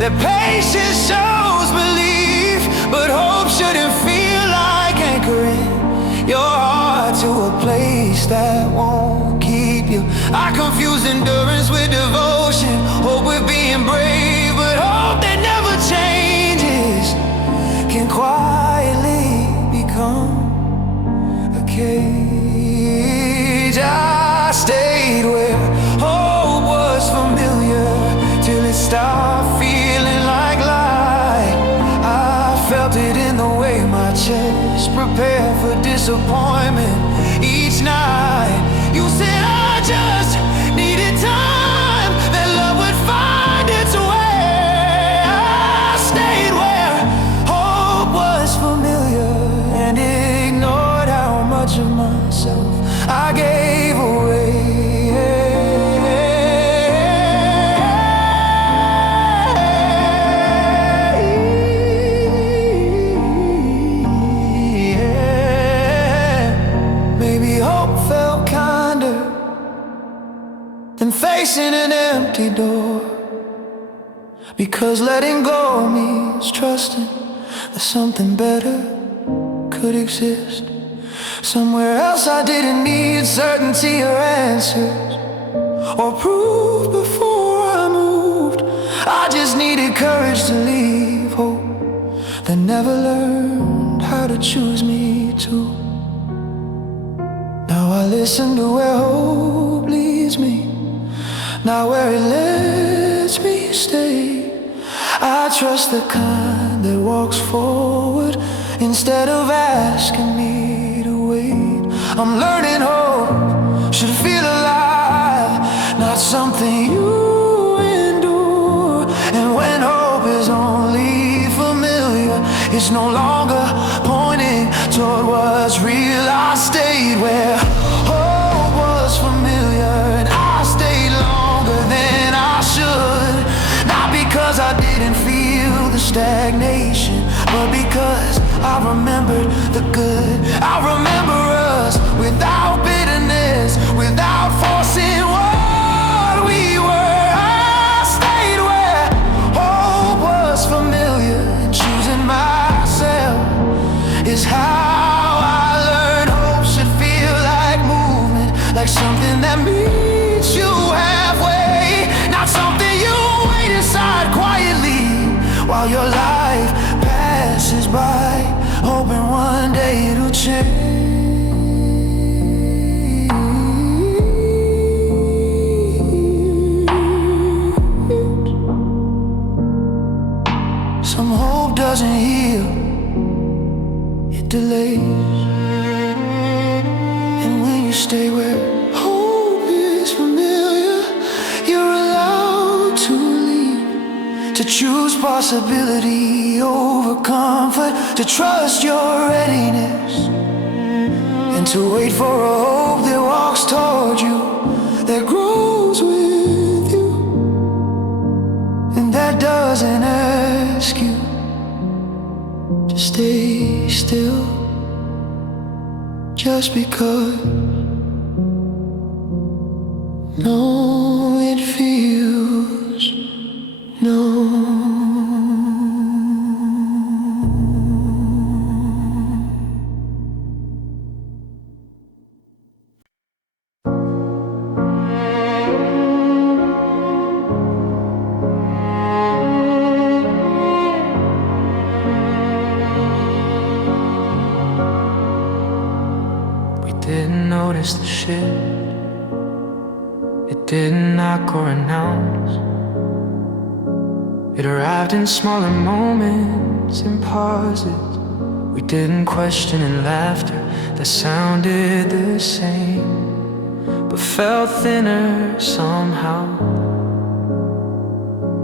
that patience shows belief, but hope shouldn't feel like anchoring your heart to a place that won't keep you. I confused endurance with devotion, hope with being brave, but hope that never changes can quietly become a cage. I stayed where hope was familiar till it stopped feeling like light. I felt it in the way my chest prepared for disappointment each night. You said I just needed time, that love would find its way. I stayed where hope was familiar and ignored how much of myself I gave away. Maybe hope felt kinder than facing an empty door, because letting go means trusting that something better could exist somewhere else. I didn't need certainty or answers or proof before I moved. I just needed courage to leave hope that never learned how to choose me too. Now I listen to where hope leads me, not where it lets me stay. I trust the kind that walks forward instead of asking me to wait. I'm learning hope should feel alive, not something you endure. And when hope is only familiar, it's no longer pointing toward what's real. I stayed where hope was familiar, and I stayed longer than I should. Not because I didn't feel the stagnation, but because I remembered the good. I remember us without bitterness, without forcing what we were. I stayed where hope was familiar, and choosing myself is how I learned hope should feel like movement, like something that meets you halfway, not something you wait inside quietly while your life passes by, hoping one day it'll change. stay where hope is familiar. You're allowed to leave, to choose possibility over comfort, to trust your readiness, and to wait for a hope that walks toward you, that grows with you, and that doesn't ask you to stay still just because. No, it feels no. Didn't notice the shift. It didn't knock or announce. It arrived in smaller moments and pauses. We didn't question in laughter that sounded the same, but felt thinner somehow.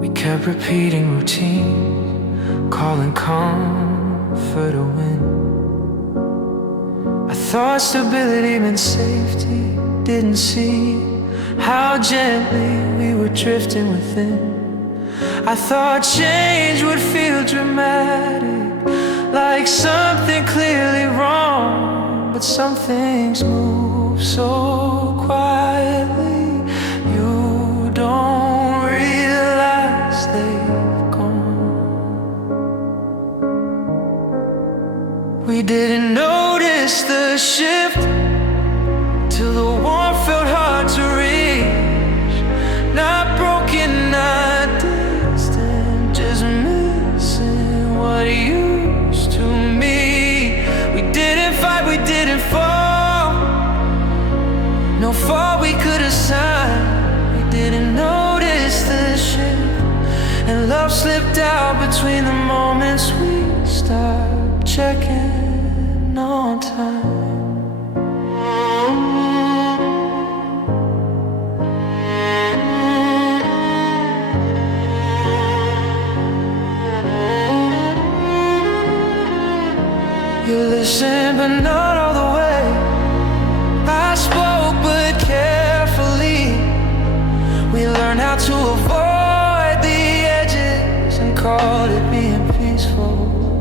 We kept repeating routine, calling comfort a win. I thought stability meant safety, didn't see how gently we were drifting within. I thought change would feel dramatic, like something clearly wrong, but some things move so quietly, you don't realize they've gone. We didn't notice the shift till the warmth felt hard to reach. Not broken, not distant, just missing what used to me. We didn't fight, we didn't fall, no fault we could assign. We didn't notice the shift, and love slipped out between the moments we stopped checking on time. You listened, but not all the way. I spoke, but carefully. We learned how to avoid the edges and called it being peaceful,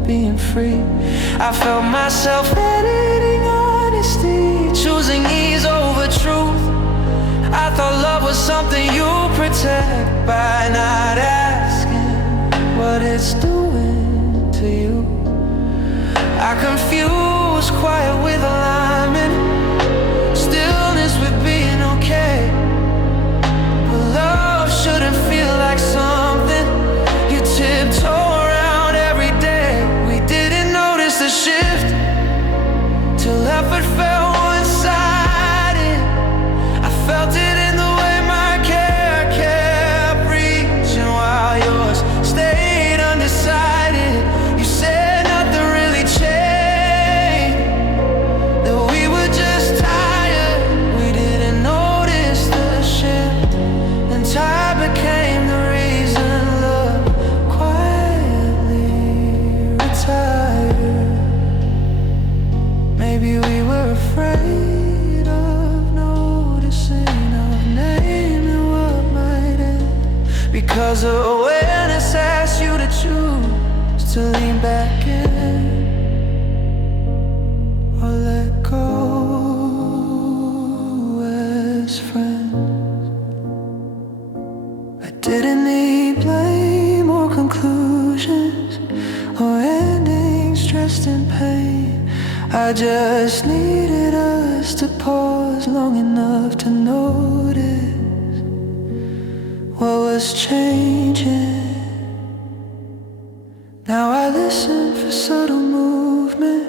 being free. I felt myself editing honesty, choosing ease over truth. I thought love was something you protect by not asking what it's doing to you. I confuse quiet with alignment, stillness with being okay. But love shouldn't feel like something you tiptoe around every day. We didn't notice the shift till effort felt one-sided. I felt it in the way my care kept reaching while yours stayed undecided. You said nothing really changed, that we were just tired. We didn't notice the shift, and time became the reason love quietly retired. Maybe we were afraid of noticing, of naming what might end, because awareness asks you to choose to lean back in or let go as friends. I didn't need blame or conclusions or endings dressed in pain. I just needed us to pause long enough to notice what was changing. Now I listen for subtle movement,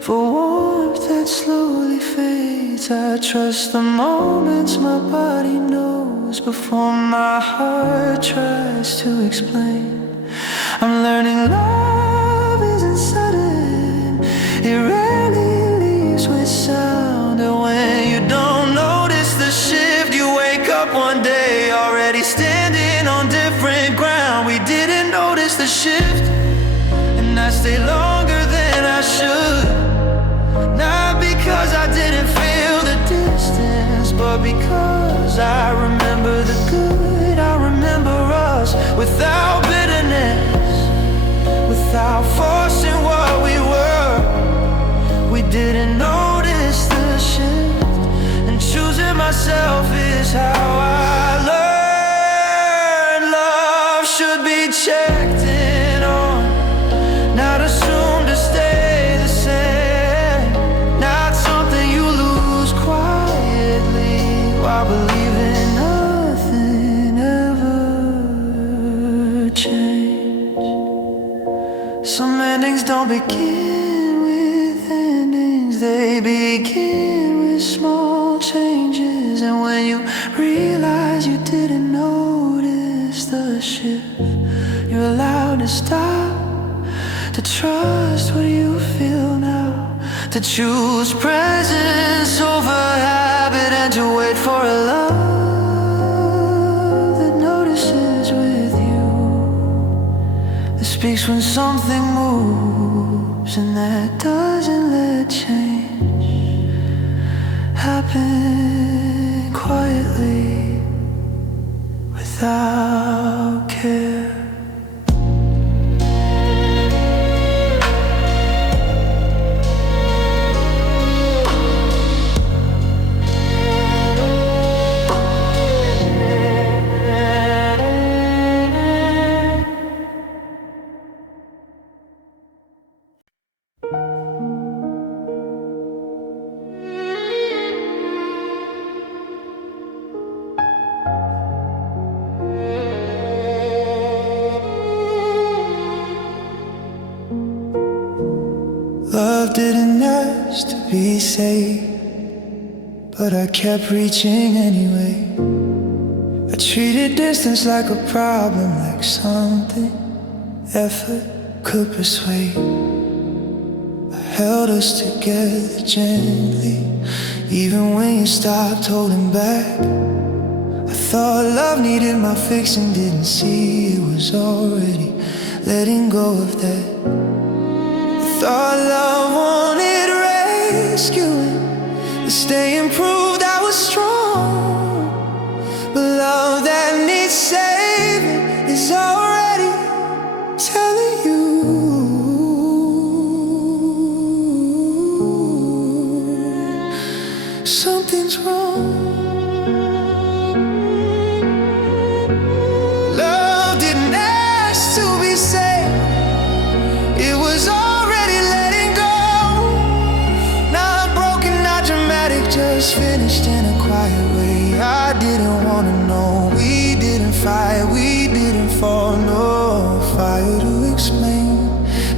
for warmth that slowly fades. I trust the moments my body knows before my heart tries to explain. I'm learning love isn't sudden, it rarely leaves with sound, and when you stay longer than I should. Not because I didn't feel the distance, but because I remember the good. I remember us without bitterness, without forcing what we were. We didn't notice the shift, and choosing myself is how I learned love should be checked in on, not assumed to stay the same, not something you lose quietly while believing nothing ever changed. Some endings don't begin with endings, they begin with small changes. And when you realize you didn't notice the shift, you're allowed to stop, to trust what you feel now, to choose presence over habit, and to wait for a love that notices with you, that speaks when something moves, and that doesn't let change happen quietly without care. Love didn't ask to be saved, but I kept reaching anyway. I treated distance like a problem, like something effort could persuade. I held us together gently, even when you stopped holding back. I thought love needed my fixing, didn't see it was already letting go of that. Thought love wanted rescuing, to stay and prove I was strong. But love that needs saving is already telling you something's wrong. Love didn't ask to be saved, it was already letting go. Not broken, not dramatic, just finished in a quiet way. I didn't wanna know, we didn't fight, we didn't fall, no fire to explain.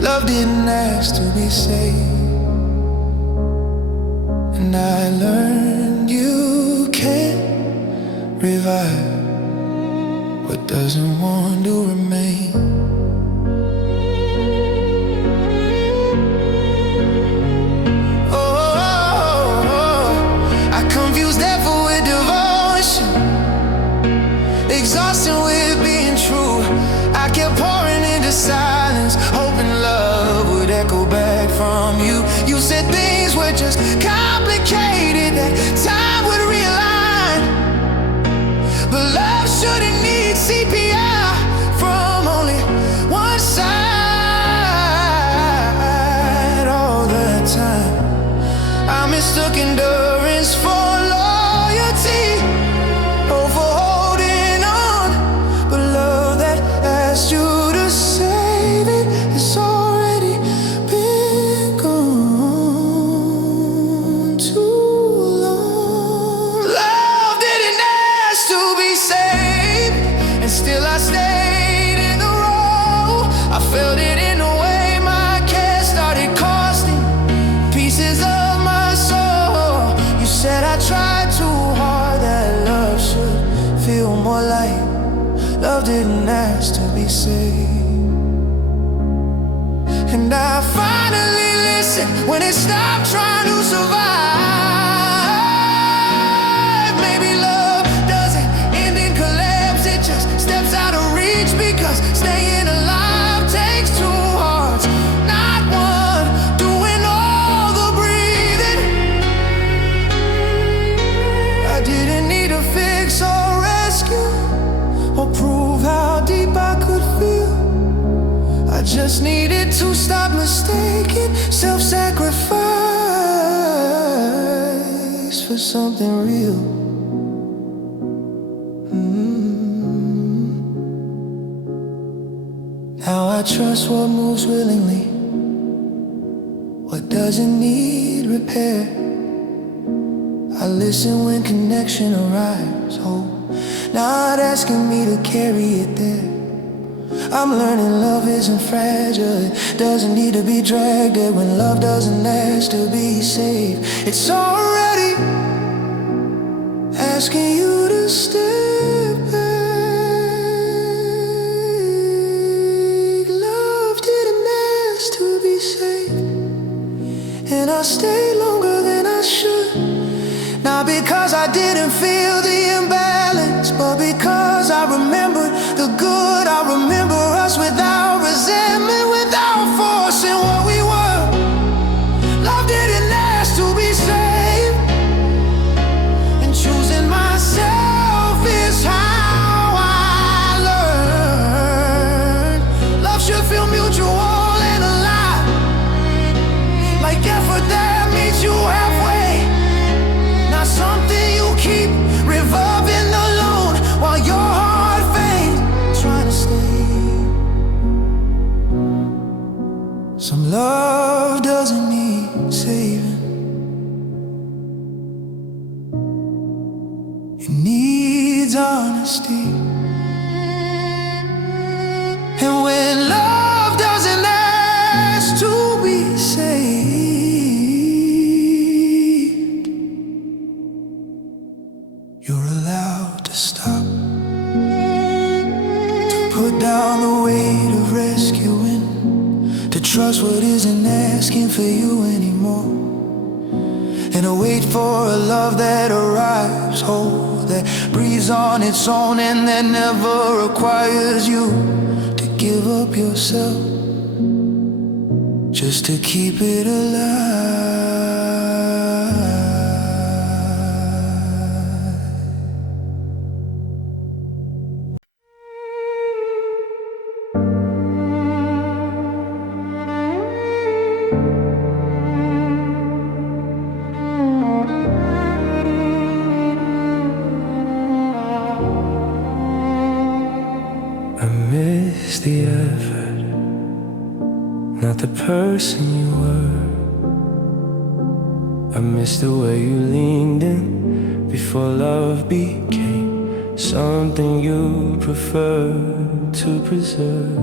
Love didn't ask to be saved, and I learned you can't revive what doesn't want to remain. Exhausted with being true, I kept pouring into silence, hoping love would echo back from you. You said things were just complicated, that time would realign, but love shouldn't need CPR from only one side. All the time I mistook endurance for loyalty, oh, for holding on. But love that asked you to save it has already been gone too long. Love didn't ask to be saved, and still I stayed in the role. I felt it in the way my care started costing pieces of my soul. You said I tried too hard, that love should feel more like. Love didn't ask to be saved, and I finally listened when it stopped trying to survive. Maybe love doesn't end in collapse, it just steps out of reach, because staying alive takes two hearts, not or prove how deep I could feel. I just needed to stop mistaking self-sacrifice for something real. Now I trust what moves willingly, what doesn't need repair. I listen when connection arrives, oh, not asking me to carry it there. I'm learning love isn't fragile, it doesn't need to be dragged there. When love doesn't ask to be saved, it's already asking you to step back. Love didn't ask to be saved, and I stayed longer than I should. Not because I didn't feel the imbalance, but because I remembered the good. I remember us without resentment, without forcing what we were. Love didn't ask to be saved, and choosing myself is how I learned. Love should feel mutual and alive, like effort that meets you halfway. Not something you keep revolving alone while your heart fades, trying to stay. Some love doesn't need saving, it needs honesty. And when love doesn't ask to be saved, you're allowed to stop, to put down the weight of rescuing, to trust what isn't asking for you anymore, and to wait for a love that arrives whole, that breathes on its own, and that never requires you to give up yourself just to keep it alive. I miss the effort, not the person you were. I miss the way you leaned in before love became something you preferred to preserve.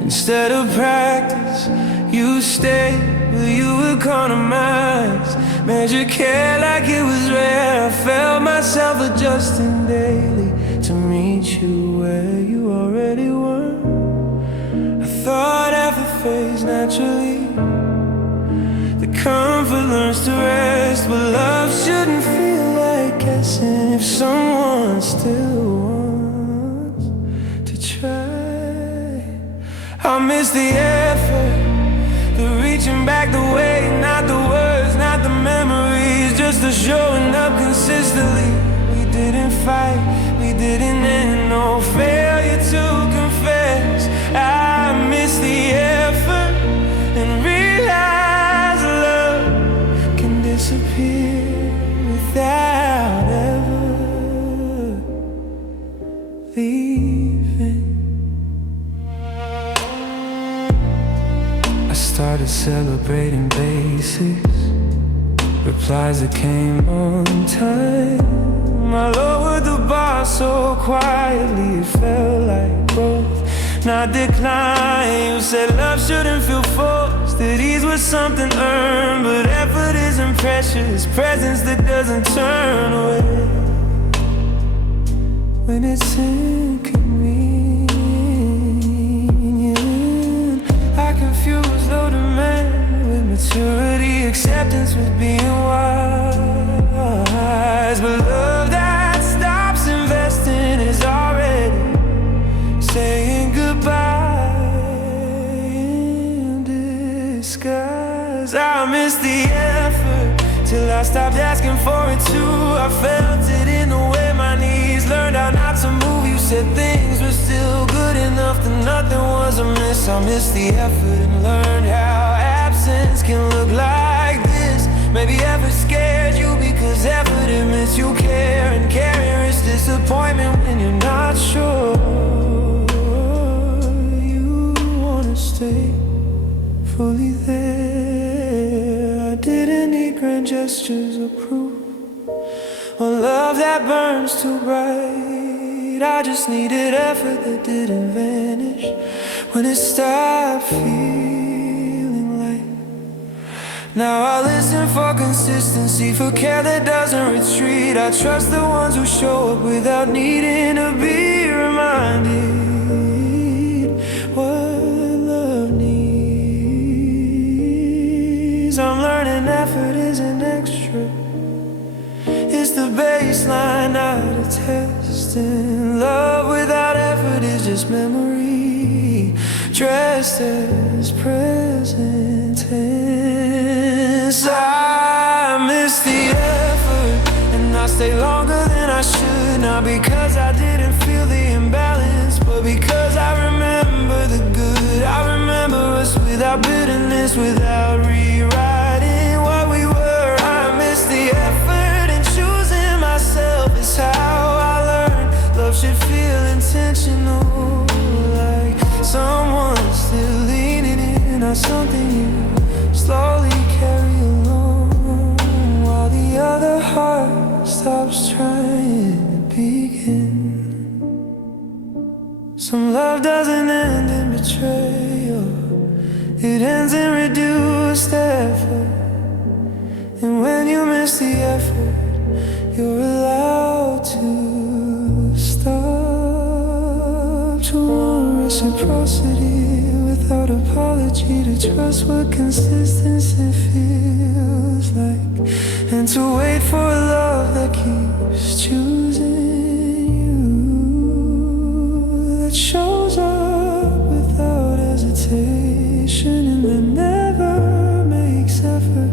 Instead of practice, you stayed, but you economized. Measured care like it was rare. I felt myself adjusting daily to meet you where you already were. I thought every phase naturally, the comfort learns to rest, but love shouldn't feel like guessing if someone still wants to try. I miss the effort, the reaching back, the way, not the words, not the memories, just the showing up consistently. We didn't fight, we didn't end, no failure to confess. I miss the effort and realize love can disappear without ever leaving. I started celebrating basics, replies that came on time. I lowered the bar so quietly, it felt like growth, not decline. You said love shouldn't feel forced, that ease was something earned, but effort isn't precious, presence that doesn't turn away when it's inconvenient. I confuse low demand with maturity, acceptance with being wise, but love that stops investing is already saying goodbye in disguise. I miss the effort till I stopped asking for it too. I felt it in the way my knees learned how not to move. You said guess I'll miss the effort and learn how absence can look like this. Maybe effort scared you because effort admits you care, and caring risks disappointment when you're not sure. You wanna stay fully there. I didn't need grand gestures or proof, or love that burns too bright. I just needed effort that didn't vanish when it stopped feeling light. Now I listen for consistency, for care that doesn't retreat. I trust the ones who show up without needing to be reminded what love needs. I'm learning effort isn't extra, it's the baseline, not a test. And love without effort is just memory dressed as present tense. I miss the effort, and I stay longer than I should. Not because I didn't feel the imbalance, but because I remember the good. I remember us without bitterness, without rewriting what we were. I miss the effort, and choosing myself is how I learned love should feel intentional, like someone still leaning in, not something you slowly carry along, while the other heart stops trying to begin. Some love doesn't end in betrayal, it ends in reduced effort. And when you miss the effort, you're allowed to stop, to want reciprocity without apology, to trust what consistency feels like, and to wait for a love that keeps choosing you, that shows up without hesitation, and that never makes effort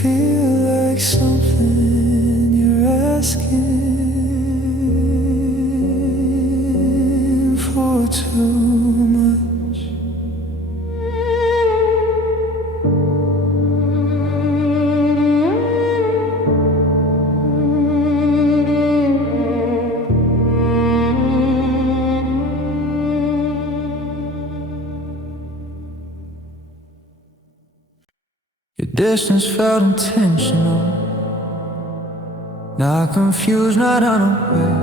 feel like something you're asking for too much. Your distance felt intentional, not confused, not unaware.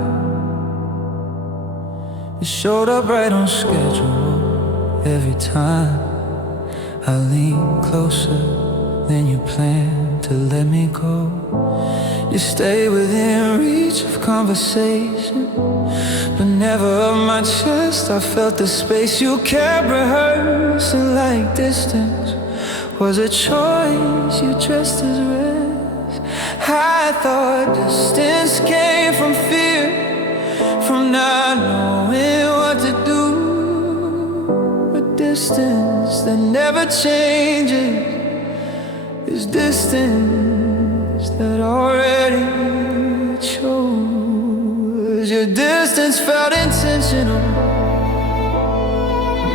It showed up right on schedule every time I lean closer than you planned to let me go. You stay within reach of conversation, but never of my chest. I felt the space you kept rehearsing, like distance was a choice you dressed as rest. I thought distance came from fear, from not knowing what to do. But distance that never changes is distance that already chose. Your distance felt intentional,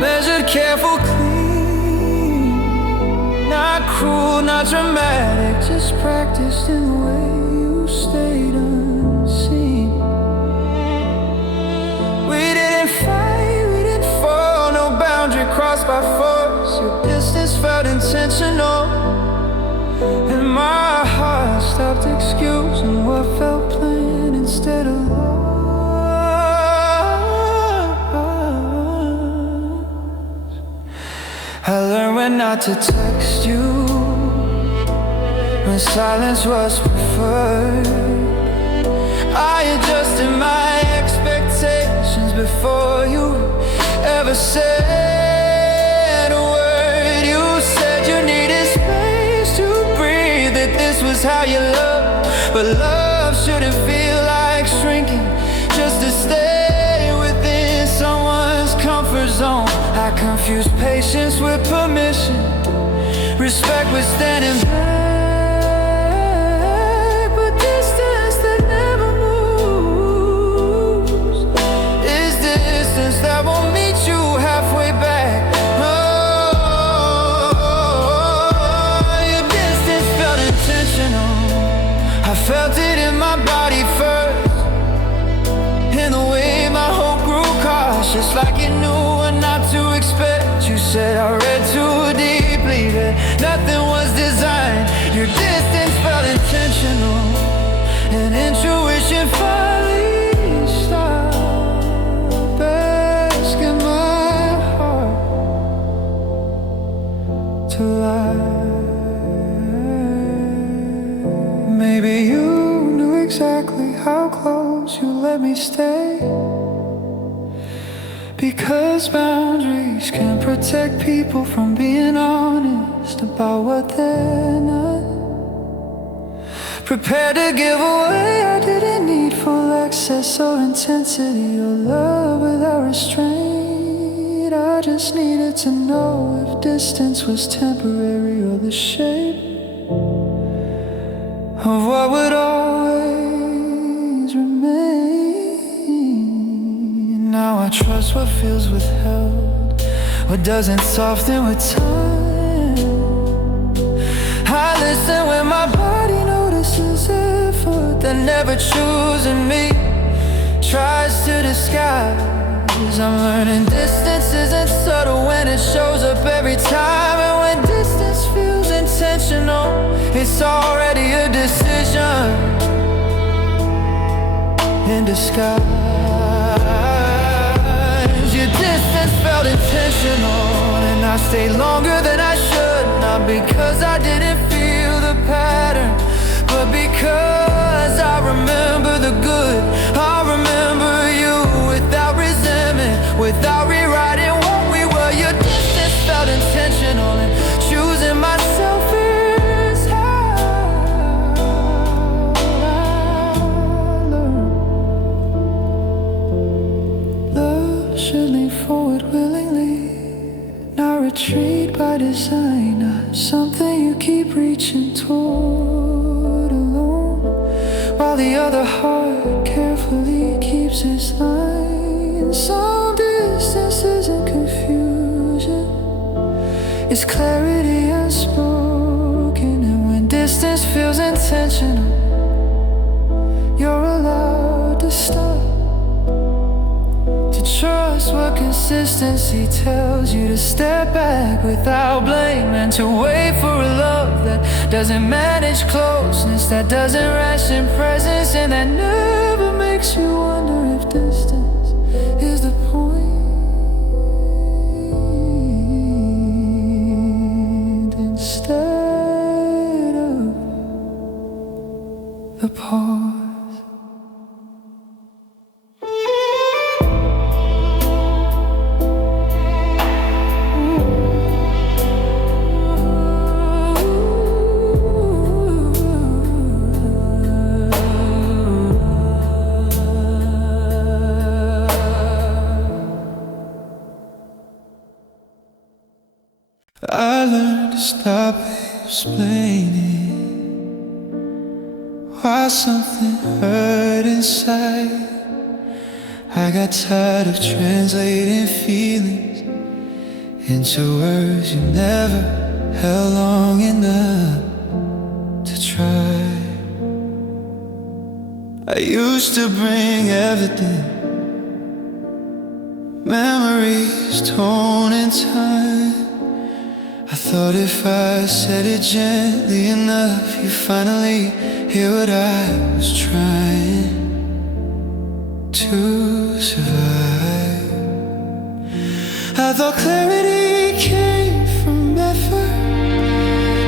measured, careful, clean, not cruel, not dramatic, just practiced in the way you stayed unseen. We didn't fight, we didn't fall, no boundary crossed by force. Your distance felt intentional, and my heart stopped excusing what felt plain instead of lost. I learned when not to text you, when silence was preferred. I adjusted my expectations before you ever said a word. You said you needed space to breathe, that this was how you love. But love shouldn't feel like shrinking just to stay within someone's comfort zone. I confused patience with permission, respect with standing back. But distance that never moves is distance that won't meet you halfway back. felt it in my body first, in the way my hope grew cautious, like you knew what not to expect. You said I read too deeply, that nothing was designed. Your distance felt intentional, and intuition finally stopped asking my heart to lie. Maybe you knew exactly how close you let me stay, because boundaries can protect people from being honest about what they're not prepared to give away. I didn't need full access or intensity or love without restraint. I just needed to know if distance was temporary or the shape of what would always remain. Now I trust what feels withheld, what doesn't soften with time. I listen when my body notices effort that never choosing me tries to disguise. I'm learning distance isn't subtle when it shows up every time. And when distance feels intentional, it's already a decision in disguise. Your distance felt intentional, and I stayed longer than I should. Not because I didn't feel the pattern, but because I remember the good. I remember you without resentment, without rewriting what we were. Your distance felt intentional, and choosing myself is how I learn. Love should lean forward willingly, not retreat by design. Not something you keep reaching toward alone, while the other heart carefully keeps its line. Some distance isn't confusion, it's clarity unspoken. And when distance feels intentional, you're allowed to stop, to trust what consistency tells you, to step back without blame, and to wait for a love that doesn't manage closeness, that doesn't ration presence, and that never makes you wonder if distance is the point instead of the pause. I learned to stop explaining why something hurt inside. I got tired of translating feelings into words you never held long enough to try. I used to bring evidence, memories torn in time. I thought if I said it gently enough, you'd finally hear what I was trying to survive. I thought clarity came from effort,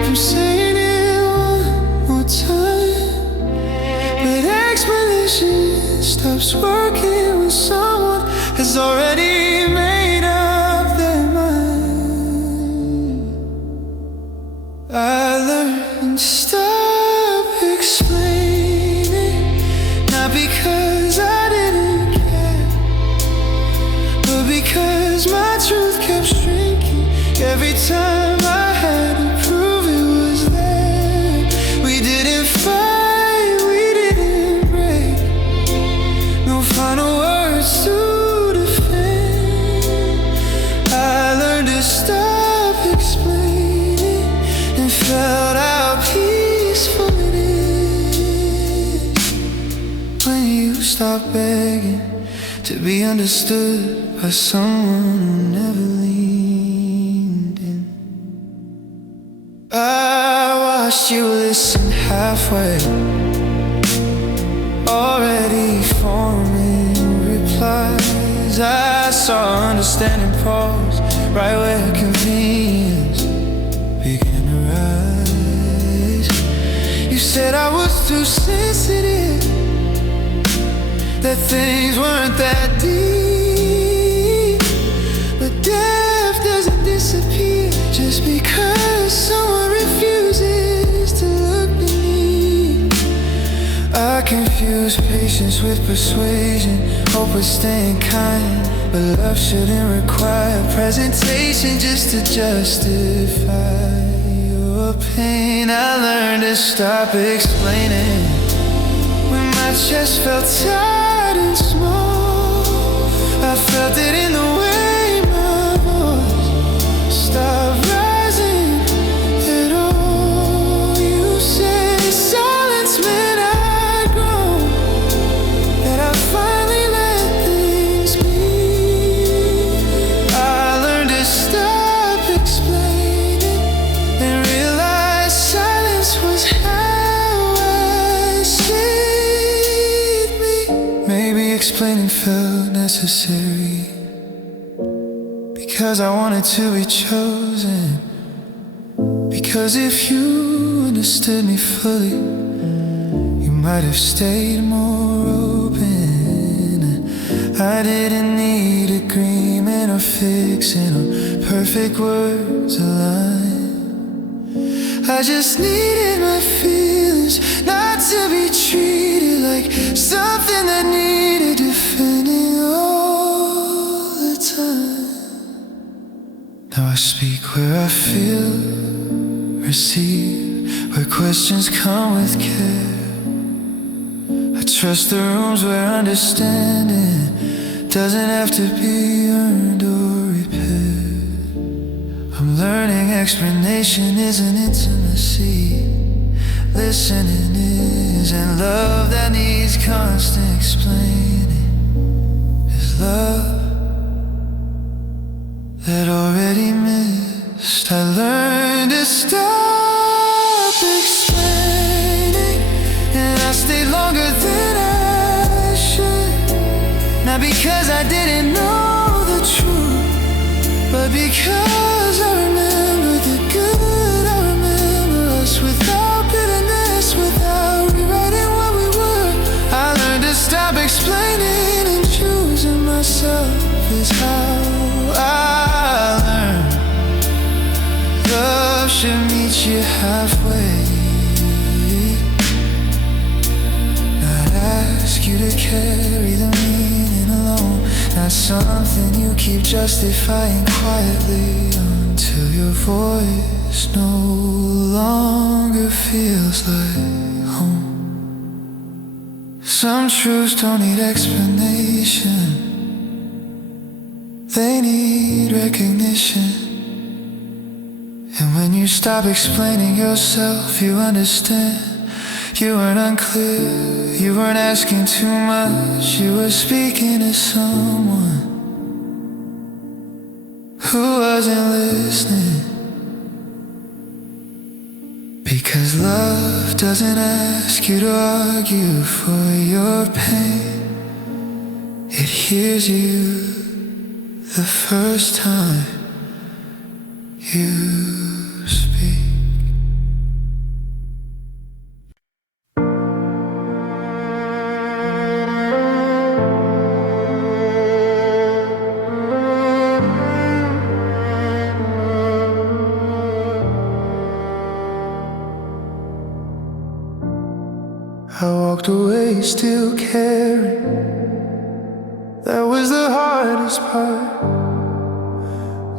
from saying it one more time. But explanation stops working when someone has already made up their mind. I learned to stop explaining, not because I didn't care, but because my truth kept shrinking every time I had to prove it was there. We didn't fight, we didn't break, no final words to defend. I learned to stop explaining and felt how peaceful it is stop begging to be understood by someone who never leaned in. I watched you listen halfway, already forming replies. I saw understanding pause right where convenience began to rise. You said I was too sensitive, that things weren't that deep. But depth doesn't disappear just because someone refuses to look beneath. I confuse patience with persuasion, hope with staying kind, but love shouldn't require presentation just to justify your pain. I learned to stop explaining when my chest felt tight and small. I felt it in the way my voice stopped rising at all. You said silence meant I'd grown, that I finally let things be. I learned to stop explaining and realize silence was how I saved me. Maybe explaining felt necessary because I wanted to be chosen. Because if you understood me fully, you might have stayed more open. I didn't need agreement or fixing or perfect words aligned. I just needed my feelings not to be treated like something that needed defending all the time. Now I speak where I feel, receive where questions come with care. I trust the rooms where understanding doesn't have to be earned or repaired. I'm learning explanation isn't intimacy, listening isn't love that needs constant explaining. Is love that already missed. I learned to stop explaining, and I stayed longer than I should. Not because I didn't know the truth, but because I remember the good. I remember us without bitterness, without rewriting what we were. I learned to stop explaining and choosing myself is how I learned. Love should meet you halfway, not ask you to carry the meaning alone. Not something you keep justifying quietly until your voice no longer feels like home. Some truths don't need explanation, they need recognition. And when you stop explaining yourself, you understand. You weren't unclear, you weren't asking too much. You were speaking to someone who wasn't listening. Because love doesn't ask you to argue for your pain. It hears you the first time you speak. I walked away still caring. That was the hardest part.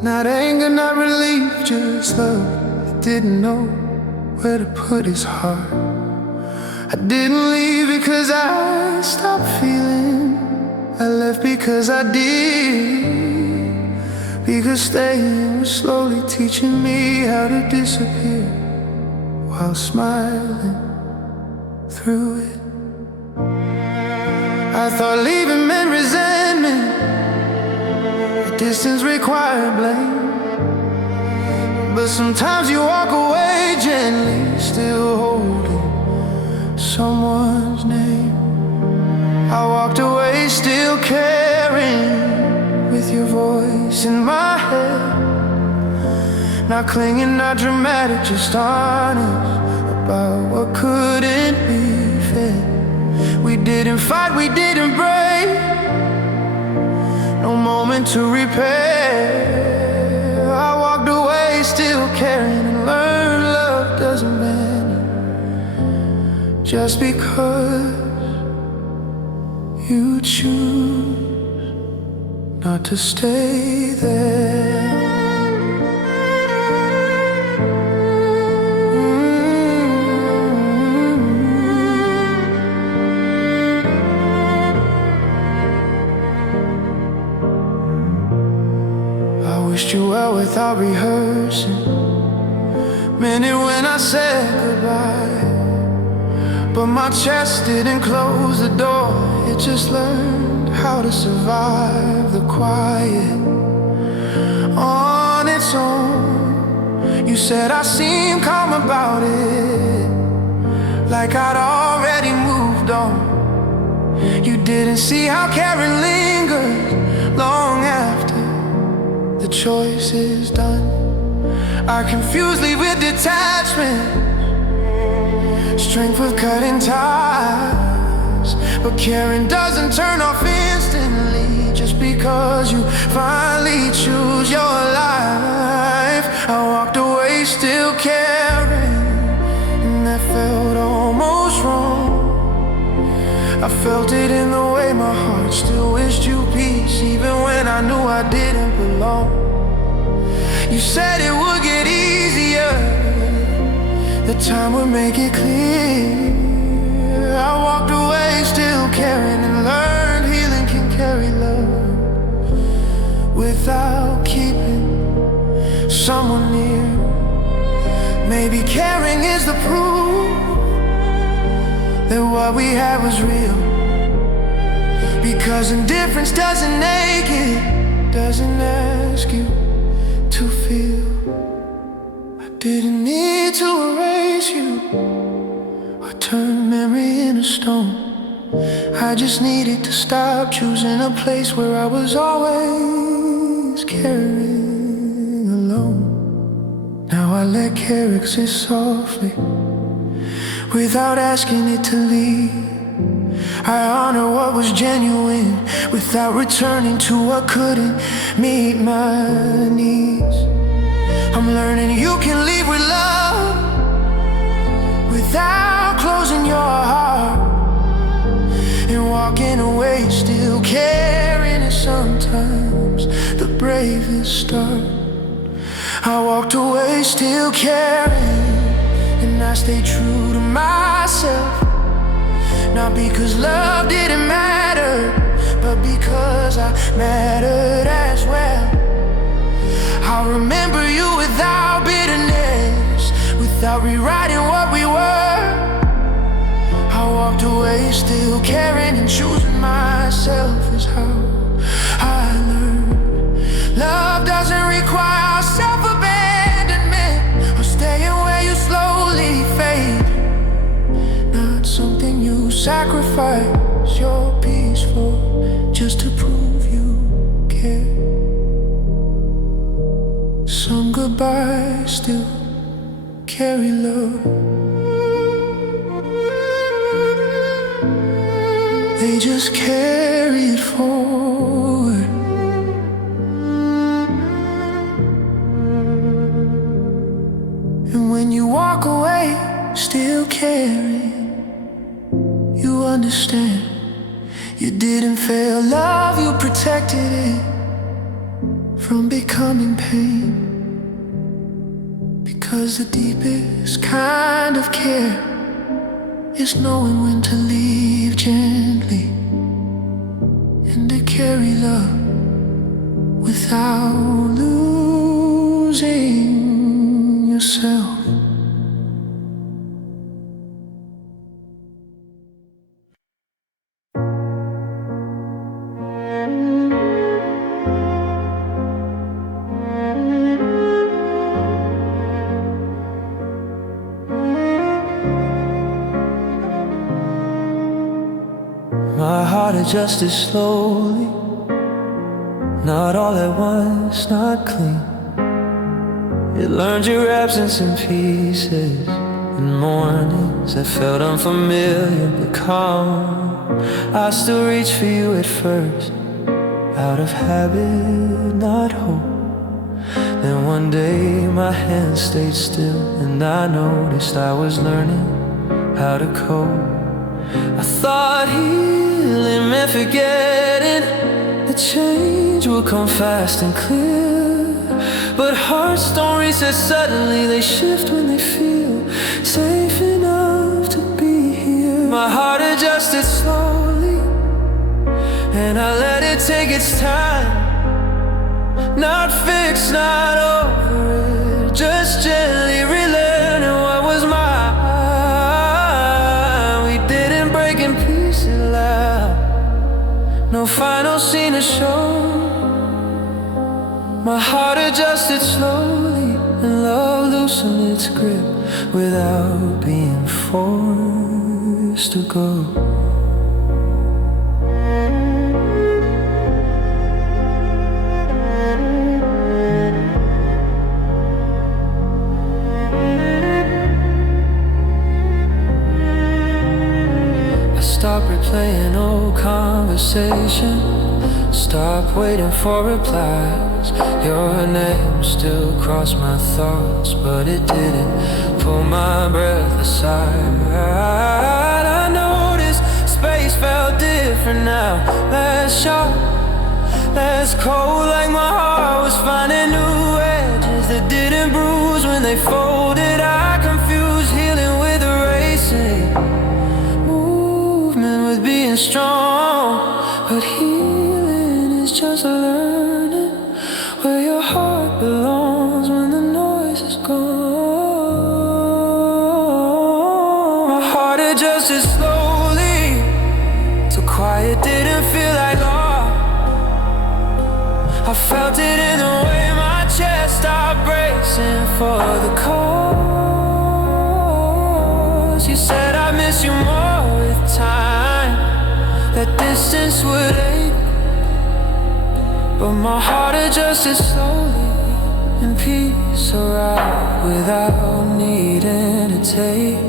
Not anger, not relief, just love. I didn't know where to put his heart. I didn't leave because I stopped feeling. I left because I did. Because staying was slowly teaching me how to disappear while smiling through it. I thought leaving meant resentment, the distance required blame. But sometimes you walk away gently, still holding someone's name. I walked away still carrying with your voice in my head. Not clinging, not dramatic, just honest about what couldn't be fed. We didn't fight, we didn't break, no moment to repair. I walked away still caring and learned love doesn't matter just because you choose not to stay there. Wished you well without rehearsing, meant it when I said goodbye. But my chest didn't close the door, it just learned how to survive the quiet on its own. You said I seemed calm about it, like I'd already moved on. You didn't see how caring lingers long after the choice is done. I confuse leave with detachment, strength with cutting ties. But caring doesn't turn off instantly just because you finally choose your life. I walked away still caring, and that felt almost wrong. I felt it in the way my heart still wished you peace, even when I knew I didn't belong. You said it would get easier, the time would make it clear. I walked away still caring and learned healing can carry love without keeping someone near. Maybe caring is the proof that what we had was real, because indifference doesn't naked, doesn't ask you to feel. I didn't need to erase you or turn memory into stone. I just needed to stop choosing a place where I was always caring alone. Now I let care exist softly without asking it to leave. I honor what was genuine without returning to what couldn't meet my needs. I'm learning you can leave with love without closing your heart, and walking away still caring is sometimes the bravest start. I walked away still caring, and I stayed true to myself. Not because love didn't matter, but because I mattered as well. I'll remember you without bitterness, without rewriting what we were. I walked away still caring, and choosing myself is how I learned. Love doesn't require self-abandonment or staying where you slowly fade. Not something you sacrifice your peace for just to prove you care. Some goodbyes still carry love, they just carry it forward. And when you walk away still caring, you understand you didn't fail love, you protected it from becoming pain. Because the deepest kind of care is knowing when to leave gently and to carry love without losing yourself. My heart adjusted slowly, not all at once, not clean. It learned your absence in pieces, in mornings that felt unfamiliar but calm. I still reach for you at first, out of habit, not hope. Then one day my hands stayed still, and I noticed I was learning how to cope. I thought healing meant forgetting, the change will come fast and clear. But hearts don't reset suddenly, they shift when they feel safe enough to be here. My heart adjusted slowly, and I let it take its time. Not fixed, not over it, just gently relearning what was mine. We didn't break in pieces loud, no final scene to show. My heart adjusted slowly, and love loosened its grip without being forced to go. Stop replaying old conversation, stop waiting for replies. Your name still crossed my thoughts, but it didn't pull my breath aside. I noticed space felt different now, less sharp, less cold, like my heart was finding new edges that didn't bruise when they folded. I confused healing with erasing, with being strong, but healing is just learning where your heart belongs when the noise is gone. My heart adjusted slowly, so quiet didn't feel like awe. I felt it in the way my chest stopped bracing for the cause. You said I miss you more with time, that distance would ache. But my heart adjusted slowly, and peace arrived without needing to take.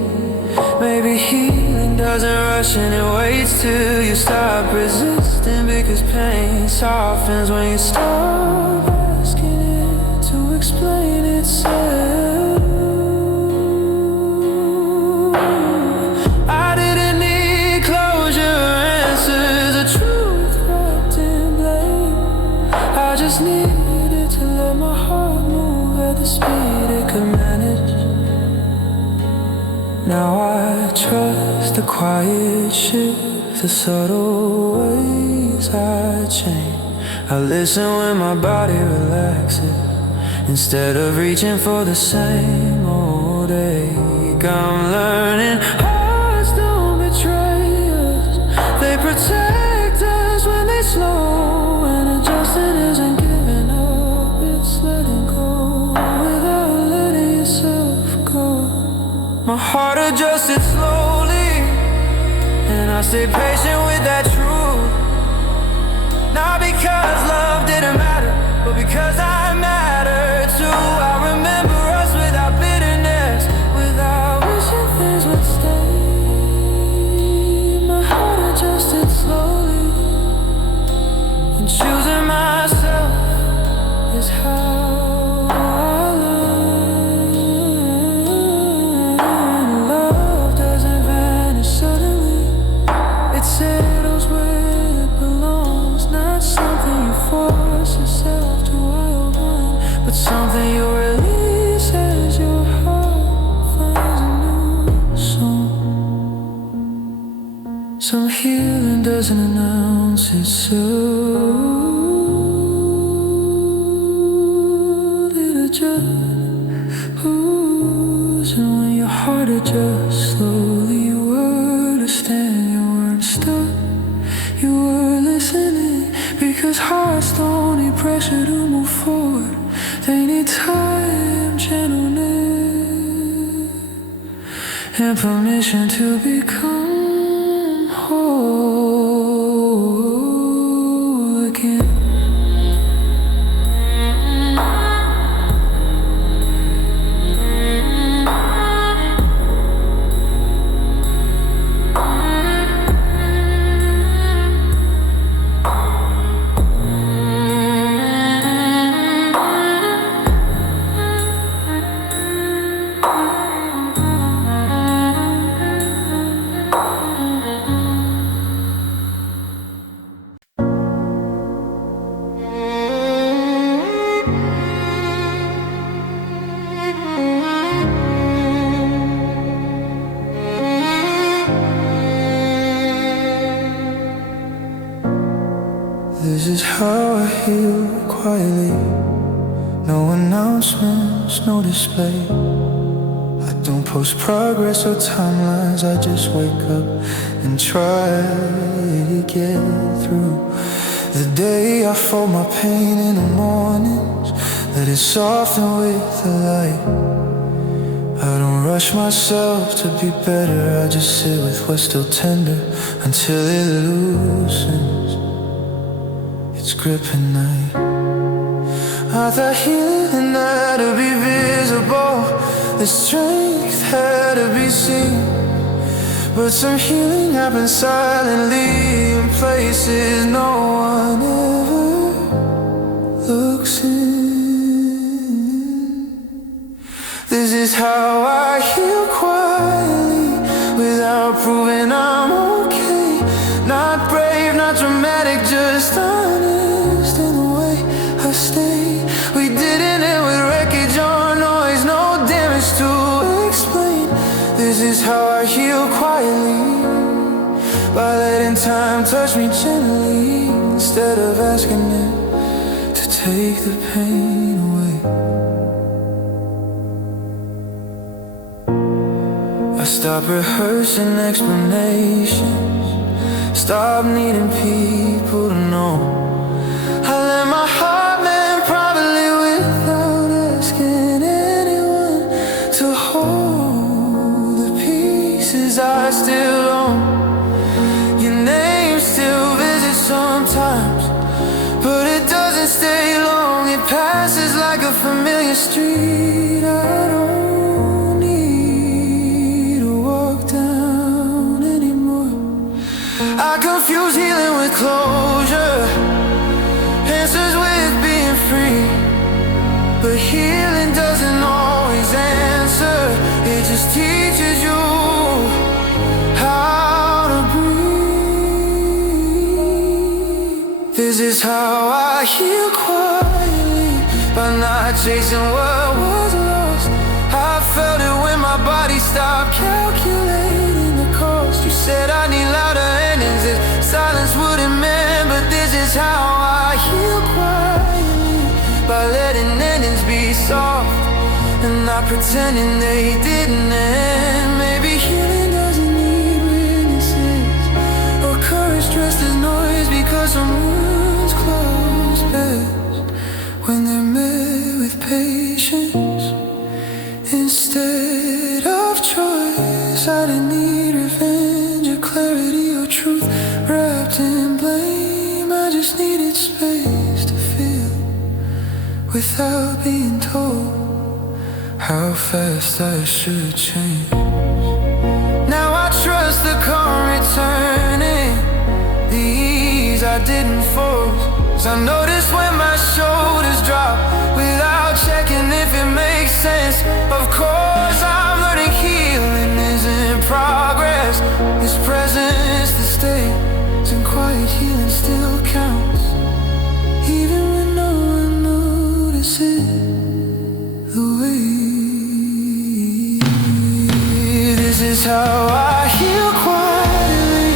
Maybe healing doesn't rush and it waits till you stop resisting, because pain softens when you stop asking it to explain itself. I just needed to let my heart move at the speed it could manage. Now I trust the quiet shift, the subtle ways I change. I listen when my body relaxes, instead of reaching for the same old ache. I'm learning hearts don't betray us, they protect us when they slow. And adjusting isn't giving up, it's letting go without letting yourself go. My heart adjusted slowly, and I stayed patient with that truth. Not because love didn't matter, but because I mattered too. I remember us without bitterness, without wishing things would stay. My heart adjusted slowly, and choosing myself is how I learn. Love doesn't vanish suddenly, it settles where it belongs. Not something you force yourself to outrun, but something you release as your heart finds a new song. Some healing doesn't announce itself, it adjusts. And when your heart adjusts slowly, you understand you weren't stuck, you were listening. Because hearts don't need pressure to move forward, they need time, gentleness, and permission to become whole. This is how I heal quietly. No announcements, no display. I don't post progress or timelines. I just wake up and try to get through the day. I fold my pain in the mornings, let it soften with the light. I don't rush myself to be better. I just sit with what's still tender until it loosens its grip at night. I thought healing had to be visible, the strength had to be seen, but some healing happens silently in places no one ever looks in. This is how I heal quietly, without proving I'm okay. Not brave, not dramatic, just honest in the way I stay. We didn't end with wreckage or noise, no damage to explain. This is how I heal quietly, by letting time touch me gently, instead of asking it to take the pain away. I stopped rehearsing explanations, stopped needing people to know. I let my heart mend privately without asking anyone to hold the pieces I still own. Your name still visits sometimes, but it doesn't stay long. It passes like a familiar street I don't need to walk down anymore. I confuse healing with closure, answers with being free, but healing doesn't always answer. It just teaches you how to breathe. This is how I heal quietly, by not chasing what was lost. I felt it when my body stopped calculating the cost. You said I need louder endings, if silence wouldn't mend, but this is how I heal quietly, by letting endings be soft and not pretending they didn't end. Maybe healing doesn't need witnesses or courage dressed as noise, because some wounds close best when they're met with patience instead of choice. I didn't need revenge or clarity or truth wrapped in blame. I just needed space to feel without being told how fast I should change. Now I trust the calm returning, the ease I didn't force. 'Cause I notice when my shoulders drop without checking if it makes sense. Of course I'm learning healing isn't progress, it's presence that stays, and quiet healing still counts, even when no one notices the way. This is how I heal quietly,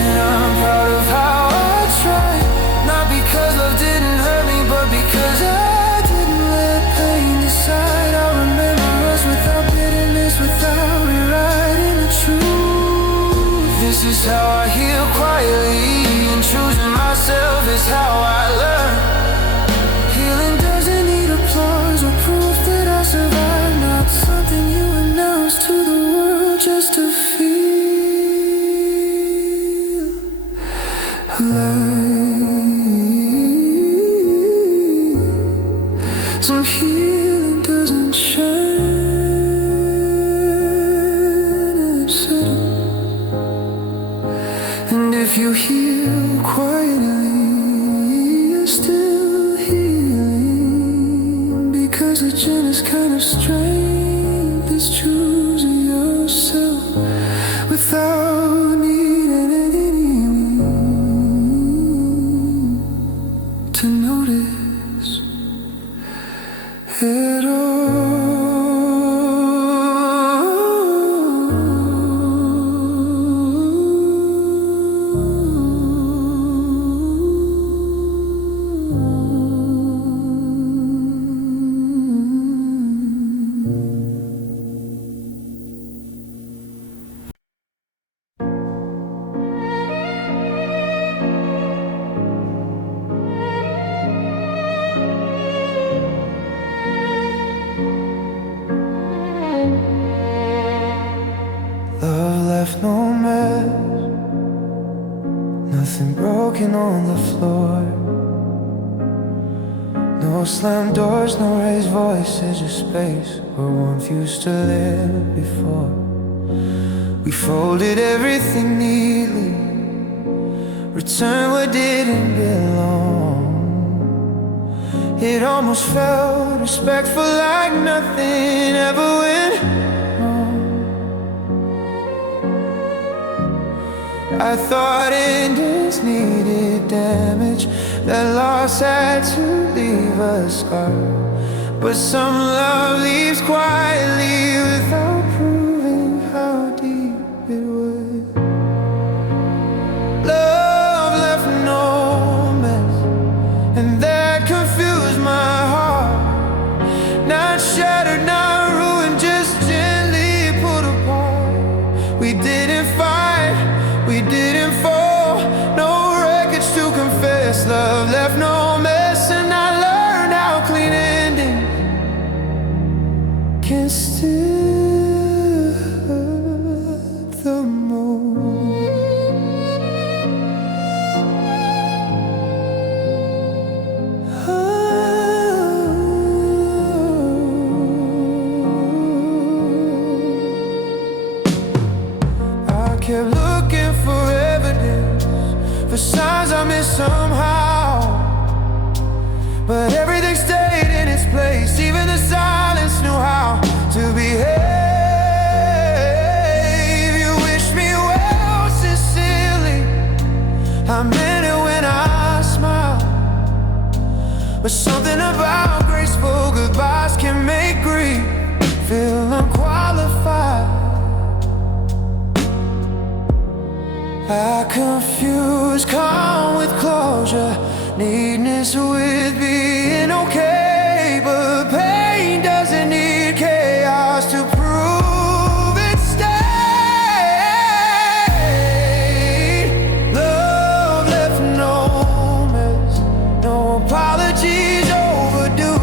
and I'm proud of how I tried. Not because love didn't hurt me, but because I didn't let pain decide. I remember us without bitterness, without rewriting the truth. This is how I heal quietly, and choosing myself is how I learn. Healing doesn't need applause or proof that I survived. Not something you announce to the world just to feel alive. Some healing doesn't shine and settle. And if you heal quietly, you're still healing, because the gentlest kind of strength is choosing yourself without needing anyone to notice at all. nothing broken on the floor. No slammed doors, no raised voices, just space where warmth used to live before. We folded everything neatly, returned what didn't belong. It almost felt respectful, like nothing ever went wrong. I thought endings needed damage, that loss had to leave a scar. But some love leaves quietly without proving how deep it was. Love left no mess, and that confused my heart. Not shattered, not ruined, just gently pulled apart. We didn't fight, we didn't fall, no wreckage to confess. Love left no mess, and I learned how clean endings can still hurt the most. I kept looking for evidence, for signs I missed somehow, but everything stayed in its place. Even the silence knew how to behave. You wished me well sincerely, I meant it when I smiled. But something about graceful goodbyes can make grief feel unqualified. I confuse calm with closure, neatness with being okay. But pain doesn't need chaos to prove it stayed. Love left no mess, no apologies overdue.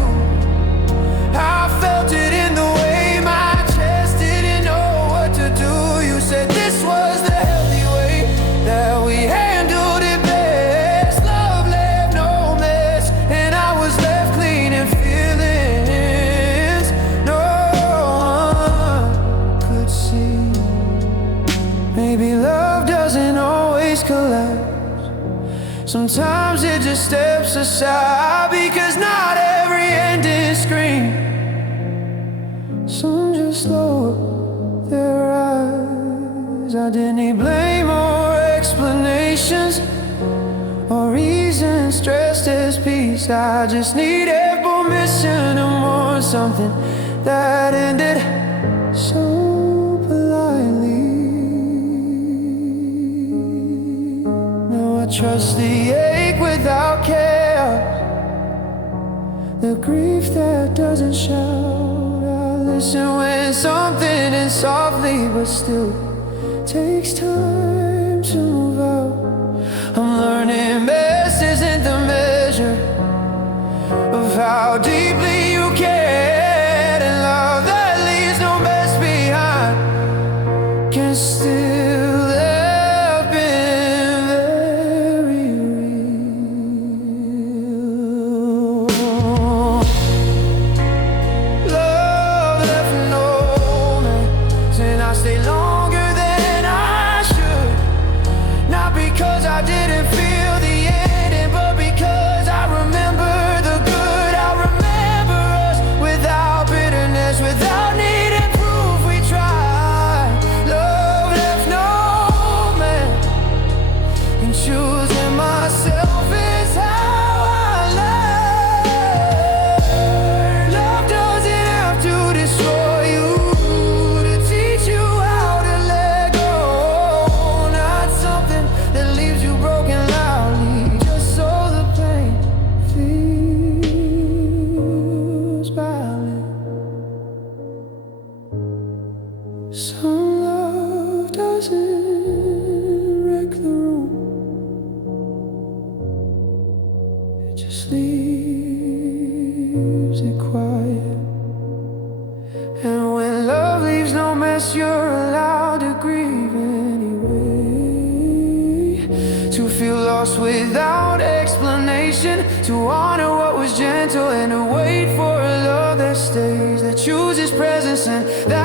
I felt it in the way my chest didn't know what to do. You said this was the healthy way, that we handled it best. Love left no mess, and I was left clean in feelings no one could see. Maybe love doesn't always collapse, sometimes it just steps aside, because not every ending screams. Some just lower their eyes. I didn't need blame or explanations or reasons dressed as peace. I just needed permission to mourn something that ended so politely. Now I trust the ache without chaos, the grief that doesn't shout. I listen when something is softly, but still takes time to move out. I'm learning best isn't the measure of how deeply you care, and love that leaves no mess behind can still have been very real. Love left no mess, and I stay longer than I should. Not because I didn't feel the ending, but because I remember the good. I remember us without bitterness, without needing proof we tried. Love left no mess, and choosing myself is how I learn. Love doesn't have to destroy you to teach you how to let go. Not something that leaves you broken loudly, just so the pain feels valid. Some love doesn't wreck the room, it just leaves it quiet. And when love leaves no mess, you're allowed to grieve anyway, to feel lost without explanation, to honor what was gentle and to wait for a love that stays, that chooses presence and that